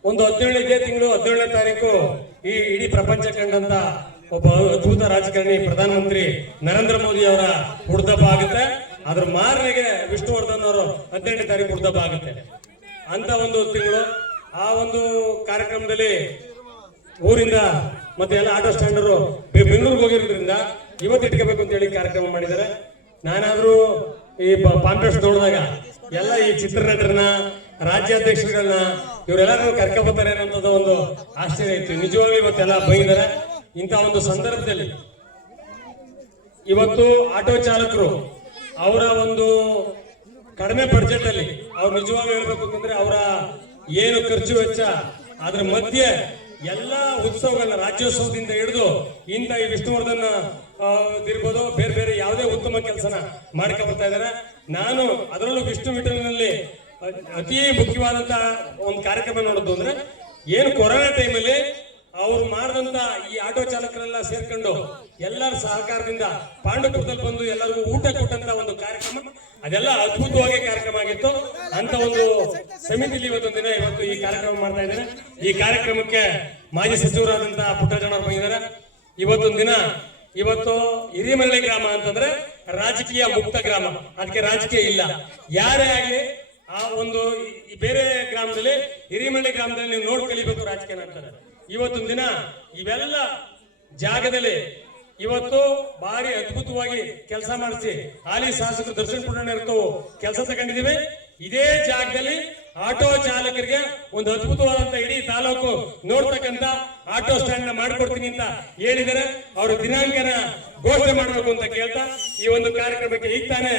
ಒಂದು 17 ಇದೇ ತಿಂಗಳು 17ನೇ ತಾರೀಕು ಈ ಇಡೀ ಪ್ರಪಂಚ ಕಂಡಂತ ಒಬ್ಬ ಅದ್ಭುತ ರಾಜಕಾರಣಿ ಪ್ರಧಾನಮಂತ್ರಿ ನರೇಂದ್ರ ಮೋದಿ ಅವರ ಹುಟ್ಟುಹಬ್ಬ ಆಗುತ್ತೆ. ಅದ್ರ ಮಾರನೆಗೆ ವಿಷ್ಣುವರ್ಧನ್ ಅವರು 18ನೇ ತಾರೀಕು ಹುಟ್ಟುಹಬ್ಬ ಆಗುತ್ತೆ. ಅಂತ ಒಂದು ತಿಂಗಳು. ಆ ಒಂದು ಕಾರ್ಯಕ್ರಮದಲ್ಲಿ ಊರಿಂದ ಮತ್ತೆ ಎಲ್ಲ ಆಟೋ ಸ್ಟ್ಯಾಂಡರು ಬೆಂಗಳೂರಿಗೆ ಹೋಗಿರೋದ್ರಿಂದ ಇವತ್ತು ಇಟ್ಕೋಬೇಕು ಅಂತ ಹೇಳಿ ಕಾರ್ಯಕ್ರಮ ಮಾಡಿದ್ದಾರೆ. ನಾನಾದ್ರೂ ಈ ಪಾಂಪ್ಲೆಟ್ಸ್ ನೋಡಿದಾಗ ಎಲ್ಲ ಈ ಚಿತ್ರನಟರನ್ನ, ರಾಜ್ಯಾಧ್ಯಕ್ಷರುಗಳನ್ನ ಇವರೆಲ್ಲರೂ ಕರ್ಕೊಬರ್ತಾರೆ ಅನ್ನೋದು ಒಂದು ಆಶ್ಚರ್ಯ ಇತ್ತು. ನಿಜವಾಗ್ಲೂ ಇವತ್ತೆಲ್ಲ ಬೈದಾರೆ. ಇಂಥ ಒಂದು ಸಂದರ್ಭದಲ್ಲಿ ಇವತ್ತು ಆಟೋ ಚಾಲಕರು ಅವರ ಒಂದು ಕಡಿಮೆ ಬಡ್ಜೆಟ್ ಅಲ್ಲಿ ಅವ್ರು ನಿಜವಾಗ್ಲೂ ಹೇಳ್ಬೇಕು ಅಂತಂದ್ರೆ ಅವರ ಏನು ಖರ್ಚು ವೆಚ್ಚ ಅದ್ರ ಮಧ್ಯೆ ಎಲ್ಲಾ ಉತ್ಸವಗಳನ್ನ ರಾಜ್ಯೋತ್ಸವದಿಂದ ಹಿಡಿದು ಇಂಥ ಈ ವಿಷ್ಣುವರ್ಧನ್ ಇರ್ಬೋದು, ಬೇರೆ ಬೇರೆ ಯಾವುದೇ ಉತ್ತಮ ಕೆಲಸನ ಮಾಡ್ಕೊಂಡ್ಬರ್ತಾ ಇದಾರೆ. ನಾನು ಅದರಲ್ಲೂ ವಿಷ್ಣು ವಿಠಲನಲ್ಲಿ ಅತಿ ಮುಖ್ಯವಾದಂತ ಒಂದು ಕಾರ್ಯಕ್ರಮ ನೋಡೋದು ಅಂದ್ರೆ ಏನು ಕೊರೋನಾ ಟೈಮಲ್ಲಿ ಅವ್ರು ಮಾಡಿದಂತ ಈ ಆಟೋ ಚಾಲಕರೆಲ್ಲ ಸೇರ್ಕೊಂಡು ಎಲ್ಲರ ಸಹಕಾರದಿಂದ ಪಾಂಡವಪುರದಲ್ಲಿ ಬಂದು ಎಲ್ಲರಿಗೂ ಊಟ ಕೊಟ್ಟಂತ ಒಂದು ಕಾರ್ಯಕ್ರಮ, ಅದೆಲ್ಲ ಅದ್ಭುತವಾಗಿ ಕಾರ್ಯಕ್ರಮ ಆಗಿತ್ತು. ಅಂತ ಒಂದು ಸಮಿತಿಲಿ ಇವತ್ತು ಈ ಕಾರ್ಯಕ್ರಮ ಮಾಡ್ತಾ ಇದ್ದಾರೆ. ಈ ಕಾರ್ಯಕ್ರಮಕ್ಕೆ ಮಾಜಿ ಸಚಿವರಾದಂತಹ ಪುಟ್ಟರಾಜನವರು ಬಂದಿದ್ದಾರೆ. ಇವತ್ತು ಹಿರಿಮಳ್ಳಿ ಗ್ರಾಮ ಅಂತಂದ್ರೆ ರಾಜಕೀಯ ಮುಕ್ತ ಗ್ರಾಮ, ಅದಕ್ಕೆ ರಾಜಕೀಯ ಇಲ್ಲ. ಯಾರೇ ಆಗ್ಲಿ ಆ ಒಂದು ಬೇರೆ ಗ್ರಾಮದಲ್ಲಿ, ಹಿರಿಮಳ್ಳಿ ಗ್ರಾಮದಲ್ಲಿ ನೀವು ನೋಡಿ ಕಲಿಬೇಕು ರಾಜಕೀಯ ಅಂತಾರೆ. ಇವತ್ತೊಂದು ದಿನ ಇವೆಲ್ಲ ಜಾಗದಲ್ಲಿ ಇವತ್ತು ಭಾರಿ ಅದ್ಭುತವಾಗಿ ಕೆಲಸ ಮಾಡಿಸಿ ಹಾಲಿ ಶಾಸಕರು ದರ್ಶನ್ ಪುಟ್ಟಣ್ಣರು ಕೆಲಸ ತಗೊಂಡಿದ್ದೀವಿ. ಇದೇ ಜಾಗದಲ್ಲಿ ಆಟೋ ಚಾಲಕರಿಗೆ ಒಂದು ಅದ್ಭುತವಾದಂತ ಇಡೀ ತಾಲೂಕು ನೋಡ್ತಕ್ಕಂತ ಆಟೋ ಸ್ಟ್ಯಾಂಡ್ ನ ಮಾಡ್ಕೊಡ್ತೀನಿ ಅಂತ ಹೇಳಿದರೆ ಅವರ ದಿನಾಂಕನ ಘೋಷಣೆ ಮಾಡಬೇಕು ಅಂತ ಕೇಳ್ತಾ ಈ ಒಂದು ಕಾರ್ಯಕ್ರಮಕ್ಕೆ ಈಗ ತಾನೇ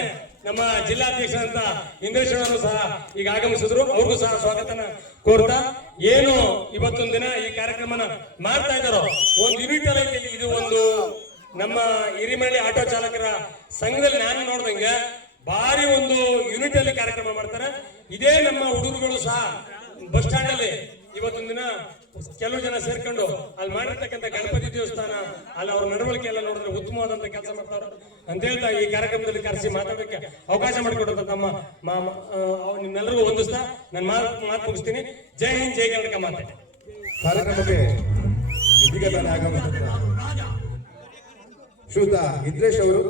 ನಮ್ಮ ಜಿಲ್ಲಾಧ್ಯಕ್ಷರಂತ ಇಂದ್ರೇಶ್ ಅವರು ಸಹ ಈಗ ಆಗಮಿಸಿದ್ರು. ಅವ್ರಿಗೂ ಸಹ ಸ್ವಾಗತನ ಕೋರ್ತಾ ಏನು ಇವತ್ತೊಂದು ದಿನ ಈ ಕಾರ್ಯಕ್ರಮನ ಮಾಡ್ತಾ ಇದ್ದಾರೋ ಒಂದು ಯೂನಿಟ್ ಐತಿ. ಇದು ಒಂದು ನಮ್ಮ ಹಿರಿಮಳ್ಳಿ ಆಟೋ ಚಾಲಕರ ಸಂಘದಲ್ಲಿ ನಾನು ನೋಡ್ದಂಗೆ ಭಾರಿ ಒಂದು ಯೂನಿಟ್ ಅಲ್ಲಿ ಕಾರ್ಯಕ್ರಮ ಮಾಡ್ತಾರೆ. ಇದೇ ನಮ್ಮ ಹುಡುಗರುಗಳು ಸಹ ಬಸ್ ಸ್ಟ್ಯಾಂಡ್ ಅಲ್ಲಿ ಇವತ್ತೊಂದು ದಿನ ಕೆಲವು ಜನ ಸೇರ್ಕೊಂಡು ಅಲ್ಲಿ ಮಾಡಿರ್ತಕ್ಕಂಥ ಗಣಪತಿ ದೇವಸ್ಥಾನ ಅಲ್ಲಿ ಅವ್ರ ನಡವಳಿಕೆ ಎಲ್ಲ ನೋಡಿದ್ರೆ ಉತ್ತಮವಾದಂತ ಕೆಲಸ ಮಾಡ್ತಾರೆ ಅಂತ ಹೇಳ್ತಾ ಈ ಕಾರ್ಯಕ್ರಮದಲ್ಲಿ ಕರೆಸಿ ಮಾತಾಡೋದಕ್ಕೆ ಅವಕಾಶ ಮಾಡಿಕೊಡುವಂತ ನಮ್ಮ ನಿಮ್ಮೆಲ್ಲರಿಗೂ ಹೊಂದಿಸ್ತಾ ನಾನು ಮಾತು ಮುಗಿಸ್ತೀನಿ. ಜೈ ಹಿಂದ್, ಜೈ ಕರ್ನಾಟಕ ಮಾತೆ. ಕಾರ್ಯಕ್ರಮಕ್ಕೆ ಇದೀಗ ತಾನೇ ಆಗಮಿಸಿದ ಶ್ರೀಯುತ ಇಂದ್ರೇಶ್ ಅವರು,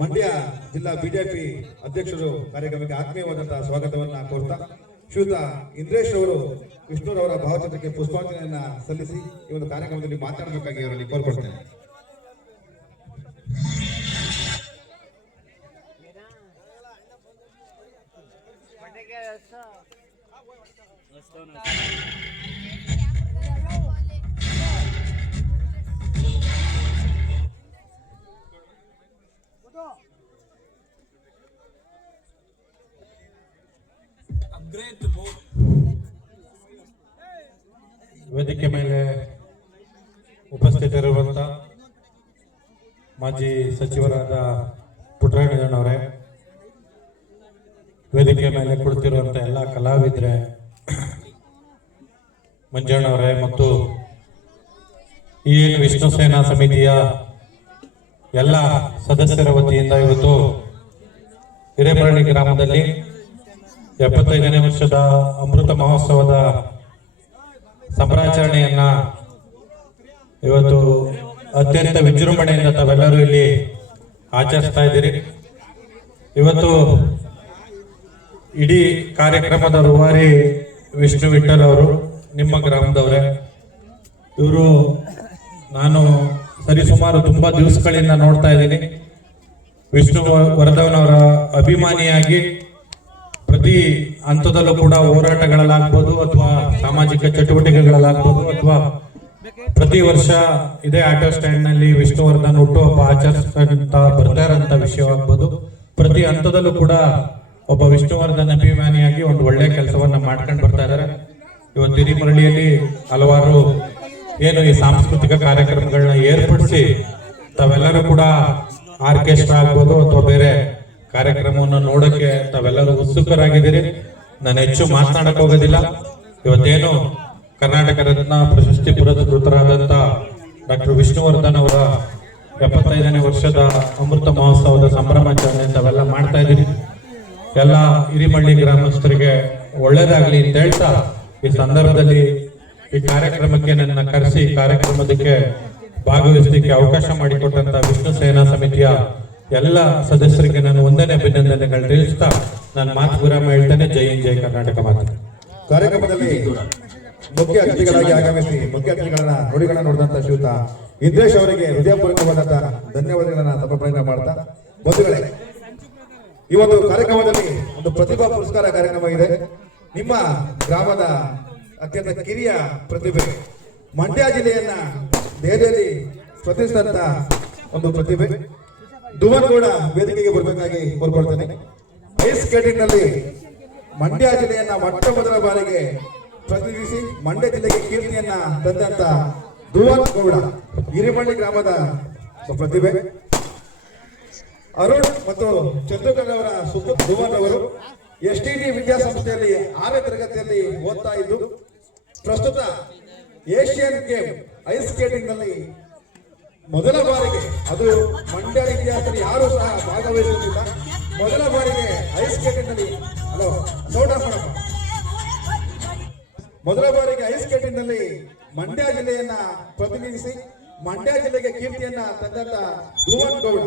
ಮಂಡ್ಯ ಜಿಲ್ಲಾ ಬಿಜೆಪಿ ಅಧ್ಯಕ್ಷರು, ಕಾರ್ಯಕ್ರಮಕ್ಕೆ ಆತ್ಮೀಯವಾದಂತಹ ಸ್ವಾಗತವನ್ನ ಕೋರ್ತಾ ಶ್ರೀಯುತ ಇಂದ್ರೇಶ್ ಅವರು ವಿಷ್ಣುರವರ ಭಾವಚಿತ್ರಕ್ಕೆ ಪುಷ್ಪಾಂಜಲಿಯನ್ನ ಸಲ್ಲಿಸಿ ಈ ಒಂದು ಕಾರ್ಯಕ್ರಮದಲ್ಲಿ ಮಾತನಾಡಬೇಕಾಗಿ ಅವರಲ್ಲಿ ಕೋರ್ಕೊಳ್ತೇನೆ. ವೇದಿಕೆ ಮೇಲೆ ಉಪಸ್ಥಿತರಿರುವಂತ ಮಾಜಿ ಸಚಿವರಾದ ಪುಟ್ಟರಾಜನವರೇ, ವೇದಿಕೆ ಮೇಲೆ ಕುಳಿತಿರುವಂತ ಎಲ್ಲ ಕಲಾವಿದರೆ, ಮಂಜಣ್ಣವರೇ ಮತ್ತು ಈ ವಿಷ್ಣು ಸೇನಾ ಸಮಿತಿಯ ಎಲ್ಲ ಸದಸ್ಯರ ವತಿಯಿಂದ ಇವತ್ತು ಹಿರೇಮರಳಿ ಗ್ರಾಮದಲ್ಲಿ 75ನೇ ವರ್ಷದ ಅಮೃತ ಮಹೋತ್ಸವದ ಸಂಭ್ರಮಾಚರಣೆಯನ್ನ ಇವತ್ತು ಅತ್ಯಂತ ವಿಜೃಂಭಣೆಯಿಂದ ತಾವೆಲ್ಲರೂ ಇಲ್ಲಿ ಆಚರಿಸ್ತಾ ಇದ್ದೀರಿ. ಇವತ್ತು ಇಡೀ ಕಾರ್ಯಕ್ರಮದ ರೂವಾರಿ ವಿಷ್ಣು ವಿಠಲ್ ಅವರು ನಿಮ್ಮ ಗ್ರಾಮದವರೇ. ಇವರು ನಾನು ಸರಿಸುಮಾರು ತುಂಬಾ ದಿವಸಗಳಿಂದ ನೋಡ್ತಾ ಇದ್ದೀನಿ. ವಿಷ್ಣು ವರ್ಧನ್ ಅವರ ಅಭಿಮಾನಿಯಾಗಿ ಪ್ರತಿ ಹಂತದಲ್ಲೂ ಕೂಡ ಹೋರಾಟಗಳಲ್ಲಾಗ್ಬೋದು ಅಥವಾ ಸಾಮಾಜಿಕ ಚಟುವಟಿಕೆಗಳಲ್ಲಾಗ್ಬೋದು ಅಥವಾ ಪ್ರತಿ ವರ್ಷ ಇದೇ ಆಟೋ ಸ್ಟ್ಯಾಂಡ್ ನಲ್ಲಿ ವಿಷ್ಣುವರ್ಧನ್ ಹುಟ್ಟುಹಬ್ಬ ಆಚರಿಸ್ಕೊಂತ ಬರ್ತಾರಂತ ವಿಷಯವಾಗ್ಬೋದು. ಪ್ರತಿ ಹಂತದಲ್ಲೂ ಕೂಡ ಒಬ್ಬ ವಿಷ್ಣುವರ್ಧನ್ ಅಭಿಮಾನಿಯಾಗಿ ಒಂದು ಒಳ್ಳೆ ಕೆಲಸವನ್ನ ಮಾಡ್ಕೊಂಡು ಬರ್ತಾ ಇದ್ದಾರೆ. ಇವತ್ತು ಹಿರಿಮರಳಿಯಲ್ಲಿ ಹಲವಾರು ಏನು ಈ ಸಾಂಸ್ಕೃತಿಕ ಕಾರ್ಯಕ್ರಮಗಳನ್ನ ಏರ್ಪಡಿಸಿ ತಾವೆಲ್ಲರೂ ಕೂಡ ಆರ್ಕೆಸ್ಟ್ರಾ ಆಗ್ಬೋದು ಅಥವಾ ಬೇರೆ ಕಾರ್ಯಕ್ರಮವನ್ನು ನೋಡಕ್ಕೆ ತಾವೆಲ್ಲರೂ ಉತ್ಸುಕರಾಗಿದ್ದೀರಿ. ನಾನು ಹೆಚ್ಚು ಮಾತನಾಡಕ್ ಹೋಗೋದಿಲ್ಲ. ಇವತ್ತೇನು ಕರ್ನಾಟಕ ರತ್ನ ಪ್ರಶಸ್ತಿ ಪುರಸ್ಕೃತರಾದಂತ ಡಾಕ್ಟರ್ ವಿಷ್ಣುವರ್ಧನ್ ಅವರ 75ನೇ ವರ್ಷದ ಅಮೃತ ಮಹೋತ್ಸವದ ಸಂಭ್ರಮಾಚರಣೆ ತಾವೆಲ್ಲ ಮಾಡ್ತಾ ಇದ್ದೀರಿ. ಎಲ್ಲ ಹಿರಿಮಳ್ಳಿ ಗ್ರಾಮಸ್ಥರಿಗೆ ಒಳ್ಳೇದಾಗ್ಲಿ ಅಂತ ಹೇಳ್ತಾ ಈ ಸಂದರ್ಭದಲ್ಲಿ ಈ ಕಾರ್ಯಕ್ರಮಕ್ಕೆ ನನ್ನ ಕರೆಸಿ ಕಾರ್ಯಕ್ರಮದಕ್ಕೆ ಭಾಗವಹಿಸಲಿಕ್ಕೆ ಅವಕಾಶ ಮಾಡಿಕೊಟ್ಟಂತ ವಿಷ್ಣು ಸೇನಾ ಸಮಿತಿಯ ಎಲ್ಲ ಸದಸ್ಯರಿಗೆ ನಾನು ಒಂದನೇ ಅಭಿನಂದನೆಗಳು ತಿಳಿಸ್ತಾ ನಾನು ಮಾತು ವಿರಾಮ ಹೇಳ್ತೇನೆ. ಜೈ ಹಿಂದ್, ಜೈ ಕರ್ನಾಟಕ ಮಾತು. ಕಾರ್ಯಕ್ರಮದಲ್ಲಿ ಮುಖ್ಯ ಅತಿಥಿಗಳಾಗಿ ಆಗಮಿಸಿ ಮುಖ್ಯ ಅತಿಥಿಗಳನ್ನ ನುಡಿಗಳನ್ನ ನೋಡಿದಂತ ಶ್ರೀಯುತ ಇಂದ್ರೇಶ್ ಅವರಿಗೆ ಹೃದಯಪೂರ್ವಕವಾದಂತಹ ಧನ್ಯವಾದಗಳನ್ನ ಸಮರ್ಪಣೆ ಮಾಡ್ತಾ, ಬಂಧುಗಳೇ, ಈ ಒಂದು ಕಾರ್ಯಕ್ರಮದಲ್ಲಿ ಒಂದು ಪ್ರತಿಭಾ ಪುರಸ್ಕಾರ ಕಾರ್ಯಕ್ರಮ ಇದೆ. ನಿಮ್ಮ ಗ್ರಾಮದ ಅತ್ಯಂತ ಕಿರಿಯ ಪ್ರತಿಭೆ, ಮಂಡ್ಯ ಜಿಲ್ಲೆಯನ್ನ ದೆಹಲಿಯಲ್ಲಿ ಪ್ರತಿಷ್ಠಿಸಿದಂತ ಒಂದು ಪ್ರತಿಭೆ ಧುವನ್ ಗೌಡ ವೇದಿಕೆಗೆ ಬರಬೇಕಾಗಿ ಕೋರ್ಕೊಳ್ತೇನೆ. ಐಸ್ ಸ್ಕೇಟಿಂಗ್ ನಲ್ಲಿ ಮಂಡ್ಯ ಜಿಲ್ಲೆಯನ್ನ ಮೊಟ್ಟ ಮೊದಲ ಬಾರಿಗೆ ಪ್ರತಿನಿಧಿಸಿ ಮಂಡ್ಯ ಜಿಲ್ಲೆಗೆ ಕೀರ್ತಿಯನ್ನ ತಂದಂತ ಧುವನ್ ಗೌಡ ಹಿರಿಮಳ್ಳಿ ಗ್ರಾಮದ ಪ್ರತಿಭೆ. ಅರುಣ್ ಮತ್ತು ಚಂದ್ರಕರ್ ಅವರ ಸುತ್ತ ಧುವನ್ ಅವರು STD ವಿದ್ಯಾಸಂಸ್ಥೆಯಲ್ಲಿ 6ನೇ ತರಗತಿಯಲ್ಲಿ ಓದ್ತಾ ಇದ್ದು ಪ್ರಸ್ತುತ ಏಷ್ಯನ್ ಗೇಮ್ ಐಸ್ ಸ್ಕೇಟಿಂಗ್ ನಲ್ಲಿ ಮೊದಲ ಬಾರಿಗೆ, ಅದು ಮಂಡ್ಯ ಇತಿಹಾಸದಲ್ಲಿ ಯಾರು ಸಹ ಭಾಗವಹಿಸುತ್ತಿಲ್ಲ, ಮೊದಲ ಬಾರಿಗೆ ಐಸ್ ಸ್ಕೇಟಿಂಗ್ ನಲ್ಲಿ ಮೊದಲ ಬಾರಿಗೆ ಐಸ್ ಸ್ಕೇಟಿಂಗ್ ನಲ್ಲಿ ಮಂಡ್ಯ ಜಿಲ್ಲೆಯನ್ನ ಪ್ರತಿನಿಧಿಸಿ ಮಂಡ್ಯ ಜಿಲ್ಲೆಗೆ ಕೀರ್ತಿಯನ್ನ ತಂದಂತ ಧುವನ್ ಗೌಡ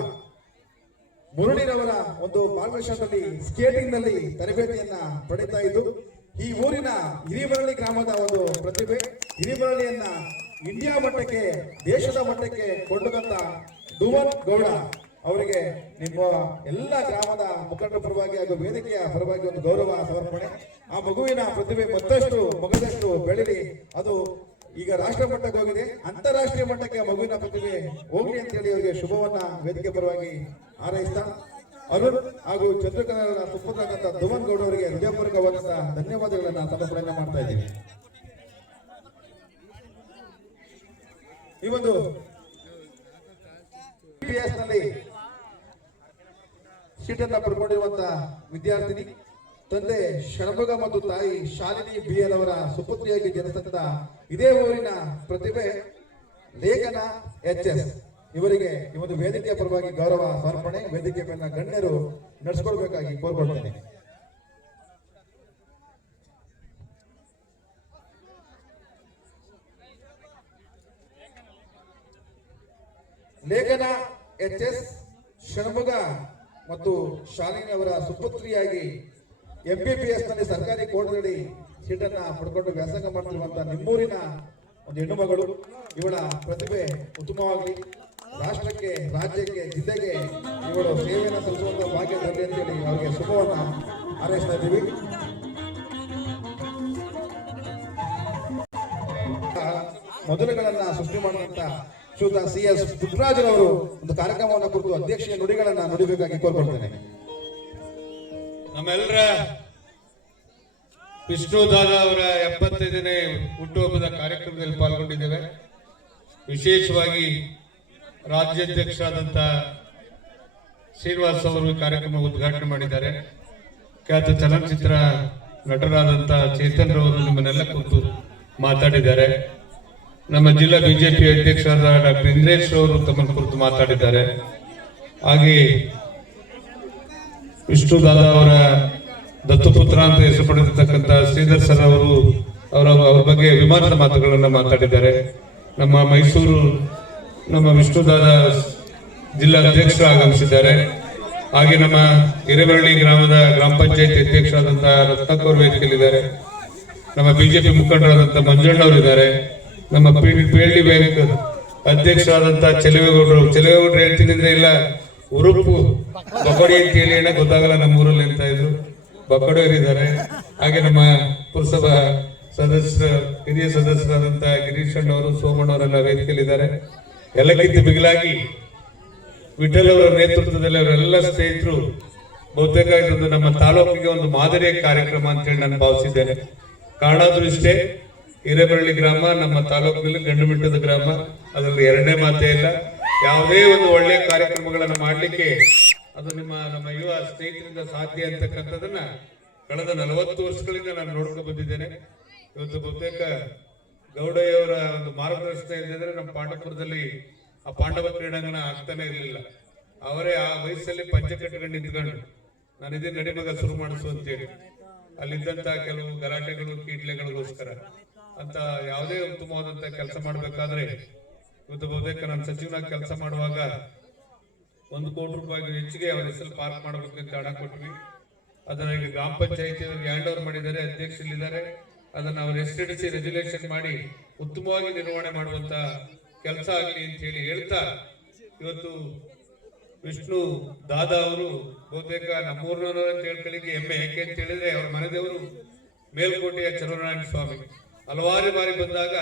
ಮುರುಳಿರವರ ಒಂದು ಮಾರ್ಗದರ್ಶನದಲ್ಲಿ ಸ್ಕೇಟಿಂಗ್ ನಲ್ಲಿ ತರಬೇತಿಯನ್ನ ಪಡೆಯುತ್ತಾ ಇದ್ದು ಈ ಊರಿನ ಹಿರಿಮರಳಿ ಗ್ರಾಮದ ಒಂದು ಪ್ರತಿಭೆ, ಹಿರಿಮರಳಿಯನ್ನ ಇಂಡಿಯಾ ಮಟ್ಟಕ್ಕೆ, ದೇಶದ ಮಟ್ಟಕ್ಕೆ ಕೊಂಡೊಯ್ದಂತ ಧುವನ್ ಗೌಡ ಅವರಿಗೆ ನಿಮ್ಮ ಎಲ್ಲ ಗ್ರಾಮದ ಮುಖಂಡರ ಪರವಾಗಿ ಹಾಗೂ ವೇದಿಕೆಯ ಪರವಾಗಿ ಒಂದು ಗೌರವ ಸಮರ್ಪಣೆ. ಆ ಮಗುವಿನ ಪ್ರತಿಭೆ ಮತ್ತಷ್ಟು ಮಗದಷ್ಟು ಬೆಳೀಲಿ. ಅದು ಈಗ ರಾಷ್ಟ್ರ ಮಟ್ಟಕ್ಕೆ ಹೋಗಿದೆ, ಅಂತಾರಾಷ್ಟ್ರೀಯ ಮಟ್ಟಕ್ಕೆ ಮಗುವಿನ ಪ್ರತಿಭೆ ಹೋಗ್ಲಿ ಅಂತ ಹೇಳಿ ಅವರಿಗೆ ಶುಭವನ್ನ ವೇದಿಕೆ ಪರವಾಗಿ ಹಾರೈಸ್ತಾ, ಅರುಣ್ ಹಾಗೂ ಚಂದ್ರಕರ ಸುಪುತ್ರರಾದಂತಹ ಧುವನ್ ಗೌಡ ಅವರಿಗೆ ಹೃದಯಪೂರ್ವಕವಾದಂತಹ ಧನ್ಯವಾದಗಳನ್ನ ಸಮರ್ಪಣೆ ಮಾಡ್ತಾ ಇದ್ದೀನಿ. ಈ ಒಂದು ನಲ್ಲಿ ಸೀಟನ್ನ ಪಡ್ಕೊಂಡಿರುವಂತಹ ವಿದ್ಯಾರ್ಥಿನಿ, ತಂದೆ ಷಣ್ಮುಗ ಮತ್ತು ತಾಯಿ ಶಾಲಿನಿ BL ಅವರ ಸುಪುತ್ರಿಯಾಗಿ ಜನಿಸಿದ ಇದೇ ಊರಿನ ಪ್ರತಿಭೆ ಲೇಖನ HS ಇವರಿಗೆ ಈ ಒಂದು ವೇದಿಕೆಯ ಪರವಾಗಿ ಗೌರವ ಸಮರ್ಪಣೆ, ವೇದಿಕೆ ಮೇಲಿನ ಗಣ್ಯರು ನಡೆಸಿಕೊಳ್ಬೇಕಾಗಿ ಕೋರ್ಕೊಳ್ತೇನೆ. ಲೇಖನ HS ಷಣ್ಮುಗ ಮತ್ತು ಶಾಲಿನಿ ಅವರ ಸುಪುತ್ರಿಯಾಗಿ MBBS ನಲ್ಲಿ ಸರ್ಕಾರಿ ಕೋರ್ಟ್ನಲ್ಲಿ ಸೀಟನ್ನ ಪಡ್ಕೊಂಡು ವ್ಯಾಸಂಗ ಮಾಡ್ತಿರುವಂತಹ ನಿಮ್ಮೂರಿನ ಒಂದು ಹೆಣ್ಣು ಮಗಳು. ಇವಳ ಪ್ರತಿಭೆ ಉತ್ತಮವಾಗಲಿ, ರಾಷ್ಟ್ರಕ್ಕೆ, ರಾಜ್ಯಕ್ಕೆ, ಜಿಲ್ಲೆಗೆ ಇವಳು ಸೇವೆಯನ್ನು ಸಲ್ಲಿಸುವಂತ ಭಾಗ್ಯ ಬರಲಿ ಅಂತೇಳಿ ಅವರಿಗೆ ಶುಭವನ್ನ ಹಾರೈಸ್ತಾ ಇದ್ದೀವಿ. ಮೊದಲುಗಳನ್ನ ಸೃಷ್ಟಿ ಮಾಡುವಂತ ಶ್ರೀಯುತ CS ಪುಟ್ಟರಾಜರವರು ಒಂದು ಕಾರ್ಯಕ್ರಮವನ್ನು ಕುರಿತು ಅಧ್ಯಕ್ಷೀಯ ನುಡಿಗಳನ್ನ ನುಡಿಬೇಕಾಗಿ ಕೋರ್ಕೊಳ್ತೇನೆ. ನಮ್ಮೆಲ್ಲರ ವಿಷ್ಣು ದಾದಾ ಅವರ 75ನೇ ಹುಟ್ಟುಹಬ್ಬದ ಕಾರ್ಯಕ್ರಮದಲ್ಲಿ ಪಾಲ್ಗೊಂಡಿದ್ದೇವೆ. ವಿಶೇಷವಾಗಿ ರಾಜ್ಯಾಧ್ಯಕ್ಷರಾದಂಥ ಶ್ರೀನಿವಾಸ್ ಅವರು ಕಾರ್ಯಕ್ರಮ ಉದ್ಘಾಟನೆ ಮಾಡಿದ್ದಾರೆ. ಖ್ಯಾತ ಚಲನಚಿತ್ರ ನಟರಾದಂಥ ಚೇತನ್ ರವರು ನಿಮ್ಮನ್ನೆಲ್ಲ ಕುರಿತು ಮಾತಾಡಿದ್ದಾರೆ. ನಮ್ಮ ಜಿಲ್ಲಾ ಬಿಜೆಪಿ ಅಧ್ಯಕ್ಷರಾದ ಡಾಕ್ಟರ್ ಇಂದ್ರೇಶ್ ಅವರು ತಮ್ಮನ್ನು ಕುರಿತು ಮಾತಾಡಿದ್ದಾರೆ. ಹಾಗೆ ವಿಷ್ಣು ದಾದಾ ಅವರ ದತ್ತುಪುತ್ರ ಅಂತ ಹೆಸರು ಪಡೆದಿರ್ತಕ್ಕಂಥ ಶ್ರೀಧರ್ ಸರ್ ಅವರು ಅವರ ಬಗ್ಗೆ ವಿಮಾನದ ಮಾತುಗಳನ್ನು ಮಾತಾಡಿದ್ದಾರೆ. ನಮ್ಮ ಮೈಸೂರು ನಮ್ಮ ವಿಷ್ಣು ದಾದಾ ಜಿಲ್ಲಾ ಅಧ್ಯಕ್ಷರು ಆಗಮಿಸಿದ್ದಾರೆ. ಹಾಗೆ ನಮ್ಮ ಹಿರೇಮರಳಿ ಗ್ರಾಮದ ಗ್ರಾಮ ಪಂಚಾಯತ್ ಅಧ್ಯಕ್ಷರಾದಂತಹ ರತ್ನಾಕರ್ ವೇದಿಕೆಯಲ್ಲಿದ್ದಾರೆ. ನಮ್ಮ ಬಿಜೆಪಿ ಮುಖಂಡರಾದಂತಹ ಮಂಜಣ್ಣವರಿದ್ದಾರೆ. ನಮ್ಮ PLD ಬ್ಯಾಂಕ್ ಅಧ್ಯಕ್ಷರಾದಂತಹ ಚೆಲುವೇಗೌಡರು ಹೇಳ್ತೀನಿ ಅಂದ್ರೆ ಇಲ್ಲ ಉರುಪು ಬಕೋಡಿ ಅಂತ ಹೇಳಿ ಗೊತ್ತಾಗಲ್ಲ ನಮ್ಮೂರಲ್ಲಿ ಅಂತ ಇದ್ರು, ಬಕೋಡಿಯವರಿದ್ದಾರೆ. ಹಾಗೆ ನಮ್ಮ ಪುರಸಭಾ ಹಿರಿಯ ಸದಸ್ಯರಾದಂತಹ ಗಿರೀಶ್ ಅಣ್ಣವರು, ಸೋಮಣ್ಣವರೆಲ್ಲ ವೇದಿಕೆಯಲ್ಲಿದ್ದಾರೆ. ಎಲ್ಲಕ್ಕಿಂತ ಮಿಗಿಲಾಗಿ ವಿಠಲ್ ಅವರ ನೇತೃತ್ವದಲ್ಲಿ ಅವರೆಲ್ಲ ಸ್ನೇಹಿತರು ಬಹುತೇಕ ಇದೊಂದು ನಮ್ಮ ತಾಲೂಕಿಗೆ ಒಂದು ಮಾದರಿಯ ಕಾರ್ಯಕ್ರಮ ಅಂತ ಹೇಳಿ ನಾನು ಭಾವಿಸಿದ್ದೇನೆ. ಕಾರಣ ಇಷ್ಟೇ, ಹಿರೇಬರಳ್ಳಿ ಗ್ರಾಮ ನಮ್ಮ ತಾಲೂಕಿನಲ್ಲಿ ಗಂಡುಮಿಟ್ಟದ ಗ್ರಾಮ, ಅದರಲ್ಲಿ ಎರಡನೇ ಮಾತೇ ಇಲ್ಲ. ಯಾವುದೇ ಒಂದು ಒಳ್ಳೆಯ ಕಾರ್ಯಕ್ರಮಗಳನ್ನು ಮಾಡಲಿಕ್ಕೆ ಅದು ನಮ್ಮ ಯುವ ಸ್ನೇಹಿತರಿಂದ ಸಾಧ್ಯ ಅಂತಕ್ಕಂಥದನ್ನ ಕಳೆದ 40 ವರ್ಷಗಳಿಂದ ನಾನು ನೋಡ್ಕೊಂಡು ಬಂದಿದ್ದೇನೆ. ಇವತ್ತು ಬಹುತೇಕ ಗೌಡಯ್ಯವರ ಒಂದು ಮಾರ್ಗದರ್ಶನ ಇಲ್ಲದಿದ್ರೆ ನಮ್ಮ ಪಾಂಡವಪುರದಲ್ಲಿ ಆ ಪಾಂಡವ ಕ್ರೀಡಾಂಗಣ ಆಗ್ತಾನೆ ಇರಲಿಲ್ಲ. ಅವರೇ ಆ ವಯಸ್ಸಲ್ಲಿ ಪಂಚ ಕಟ್ಟಿಕೊಂಡು ನಿಂತ್ಕೊಂಡು ನಾನು ಇದೇ ನಡಿಮಗ ಶುರು ಮಾಡಿಸು ಅಂತೇಳಿ ಅಲ್ಲಿದ್ದಂತ ಕೆಲವು ಗಲಾಟೆಗಳು ಕೀಟ್ಲೆಗಳಿಗೋಸ್ಕರ ಅಂತ ಯಾವುದೇ ಉತ್ತಮವಾದಂತ ಕೆಲಸ ಮಾಡಬೇಕಾದ್ರೆ ಇವತ್ತು ಬಹುತೇಕ ನಾನು ಸಚಿವನಾಗಿ ಕೆಲಸ ಮಾಡುವಾಗ 1 ಕೋಟಿ ರೂಪಾಯಿಗೂ ಹೆಚ್ಚಿಗೆ ಅವರ ಹೆಸರು ಪಾರ್ಕ್ ಮಾಡಬೇಕು ಅಂತ ಹಣ ಕೊಟ್ವಿ. ಅದನ್ನ ಈಗ ಗ್ರಾಮ ಪಂಚಾಯತಿ ಅವರಿಗೆ ಹ್ಯಾಂಡ್ ಓವರ್ ಮಾಡಿದ್ದಾರೆ, ಅಧ್ಯಕ್ಷರಿದ್ದಾರೆ. ಅದನ್ನ ಅವ್ರ ಹೆಸರಿಡಿಸಿ ರೆಗ್ಯುಲೇಷನ್ ಮಾಡಿ ಉತ್ತಮವಾಗಿ ನಿರ್ವಹಣೆ ಮಾಡುವಂತ ಕೆಲಸ ಆಗಲಿ ಅಂತ ಹೇಳಿ ಹೇಳ್ತಾ, ಇವತ್ತು ವಿಷ್ಣು ದಾದಾ ಅವರು ಬಹುತೇಕ ನಮ್ಮೂರ್ನವರು ಅಂತ ಹೇಳ್ಕೊಳ್ಳಿಕ್ಕೆ ಹೆಮ್ಮೆ. ಯಾಕೆ ಅಂತ ಹೇಳಿದ್ರೆ ಅವರ ಮನೆದೇವರು ಮೇಲ್ಕೋಟೆಯ ಚಲುವನಾರಾಯಣ ಸ್ವಾಮಿ. ಹಲವಾರು ಬಾರಿ ಬಂದಾಗ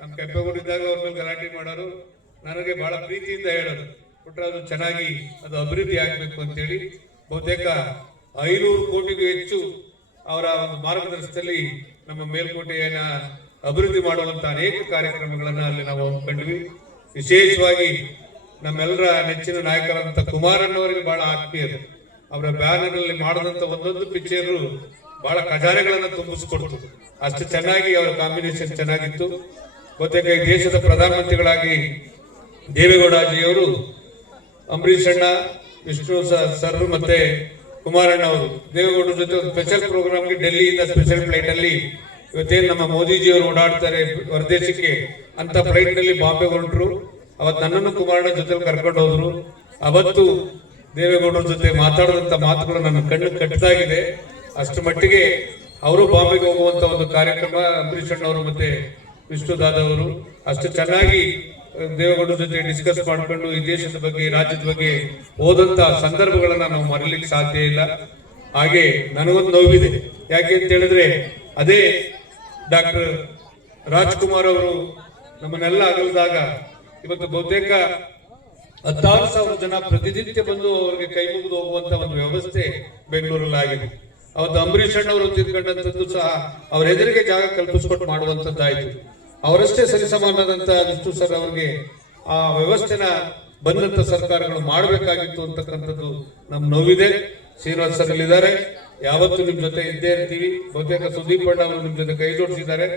ನಮ್ಮ ಕೆಂಪೇಗೌಡಿದ್ದಾಗ ಅವ್ರ ಮೇಲೆ ಗಲಾಟೆ ಮಾಡೋರು, ನನಗೆ ಬಹಳ ಪ್ರೀತಿಯಿಂದ ಹೇಳೋದು, ಪುಟ್ಟರಾಜು ಚೆನ್ನಾಗಿ ಅದು ಅಭಿವೃದ್ಧಿ ಆಗಬೇಕು ಅಂತೇಳಿ ಬಹುತೇಕ 500 ಕೋಟಿಗೂ ಹೆಚ್ಚು ಅವರ ಒಂದು ಮಾರ್ಗದರ್ಶನದಲ್ಲಿ ನಮ್ಮ ಮೇಲ್ಕೋಟೆಯನ್ನ ಅಭಿವೃದ್ಧಿ ಮಾಡುವಂತ ಅನೇಕ ಕಾರ್ಯಕ್ರಮಗಳನ್ನ ಅಲ್ಲಿ ನಾವು ಕಂಡ್ವಿ. ವಿಶೇಷವಾಗಿ ನಮ್ಮೆಲ್ಲರ ನೆಚ್ಚಿನ ನಾಯಕರಂತ ಕುಮಾರಣ್ಣವರಿಗೆ ಬಹಳ ಆತ್ಮೀಯರು. ಅವರ ಬ್ಯಾನರ್ ಅಲ್ಲಿ ಮಾಡಿದಂತ ಒಂದೊಂದು ಪಿಕ್ಚರು ಬಹಳ ಖಜಾನೆಗಳನ್ನ ತುಂಬಿಸ್ಕೊಡ್ತು. ಅಷ್ಟು ಚೆನ್ನಾಗಿ ಅವರ ಕಾಂಬಿನೇಷನ್ ಚೆನ್ನಾಗಿತ್ತು. ಬಹುತೇಕ ಈ ದೇಶದ ಪ್ರಧಾನಮಂತ್ರಿಗಳಾಗಿ ದೇವೇಗೌಡಜಿಯವರು, ಅಂಬರೀಷ್ ಅಣ್ಣ, ವಿಷ್ಣು ಸರ್ ಮತ್ತೆ ಕುಮಾರಣ್ಣ ಅವರು ದೇವೇಗೌಡರ ಜೊತೆ ಒಂದು ಸ್ಪೆಷಲ್ ಪ್ರೋಗ್ರಾಮ್ಗೆ ಡೆಲ್ಲಿಯಿಂದ ಸ್ಪೆಷಲ್ ಫ್ಲೈಟ್ ಅಲ್ಲಿ ಇವತ್ತೇನು ನಮ್ಮ ಮೋದಿಜಿಯವರು ಓಡಾಡ್ತಾರೆ ಹೊರದೇಶಕ್ಕೆ ಅಂತ ಫ್ಲೈಟ್ ನಲ್ಲಿ ಬಾಂಬೆ ಹೊರಟರು. ಅವತ್ತು ನನ್ನನ್ನು ಕುಮಾರಣ್ಣ ಜೊತೆ ಕರ್ಕೊಂಡು ಹೋದ್ರು. ಅವತ್ತು ದೇವೇಗೌಡರ ಜೊತೆ ಮಾತಾಡಿದಂತ ಮಾತುಗಳು ನನ್ನ ಕಣ್ಣು ಕಟ್ಟಿದಾಗಿದೆ. ಅಷ್ಟು ಮಟ್ಟಿಗೆ ಅವರು ಬಾಂಬೆಗೆ ಹೋಗುವಂತ ಒಂದು ಕಾರ್ಯಕ್ರಮ ಅಂಬರೀಷ್ ಅಣ್ಣವರು ಮತ್ತೆ ವಿಷ್ಣು ದಾದಾ ಅವರು ಅಷ್ಟು ಚೆನ್ನಾಗಿ ದೇವೇಗೌಡರ ಜೊತೆ ಡಿಸ್ಕಸ್ ಮಾಡ್ಕೊಂಡು ಈ ದೇಶದ ಬಗ್ಗೆ, ರಾಜ್ಯದ ಬಗ್ಗೆ ಓದಂತ ಸಂದರ್ಭಗಳನ್ನ ನಾವು ಮರೀಲಿಕ್ಕೆ ಸಾಧ್ಯ ಇಲ್ಲ. ಹಾಗೆ ನನಗೊಂದು ನೋವಿದೆ. ಯಾಕೆ ಅಂತ ಹೇಳಿದ್ರೆ ಅದೇ ಡಾಕ್ಟರ್ ರಾಜ್ಕುಮಾರ್ ಅವರು ನಮ್ಮನ್ನೆಲ್ಲ ಅಗಲಿದಾಗ ಇವತ್ತು ಬಹುತೇಕ 16,000 ಜನ ಪ್ರತಿನಿತ್ಯ ಬಂದು ಅವರಿಗೆ ಕೈ ಮುಗಿದು ಹೋಗುವಂತ ಒಂದು ವ್ಯವಸ್ಥೆ ಬೆಂಗಳೂರಲ್ಲಿ ಆಗಿದೆ. ಅವತ್ತು ಅಂಬರೀಷ್ ಅಣ್ಣವರು ತಿಳ್ಕೊಂಡಂಥದ್ದು ಸಹ ಅವರ ಎದುರಿಗೆ ಜಾಗ ಕಲ್ಪಿಸ್ಕೊಟ್ಟು ಮಾಡುವಂತದ್ದಾಯ್ತು. ಅವರಷ್ಟೇ ಸರಿಸಮಾನದಂತ ವಿಷ್ಣು ಸರ್ ಅವರಿಗೆ ಆ ವ್ಯವಸ್ಥೆನ ಬಂದಂತ ಸರ್ಕಾರಗಳು ಮಾಡಬೇಕಾಗಿತ್ತು ಅಂತಕ್ಕಂಥದ್ದು ನಮ್ಮ ನೋವಿದೆ. ಶ್ರೀನಿವಾಸ್ ಸರ್ ಇದ್ದಾರೆ, ಯಾವತ್ತು ನಿಮ್ ಜೊತೆ ಇದ್ದೇ ಇರ್ತೀವಿ. ಬಹುತೇಕ ಸುದೀಪ್ ಅಣ್ಣ ಅವರು ನಿಮ್ ಜೊತೆ ಕೈ ಜೋಡಿಸಿದ್ದಾರೆ.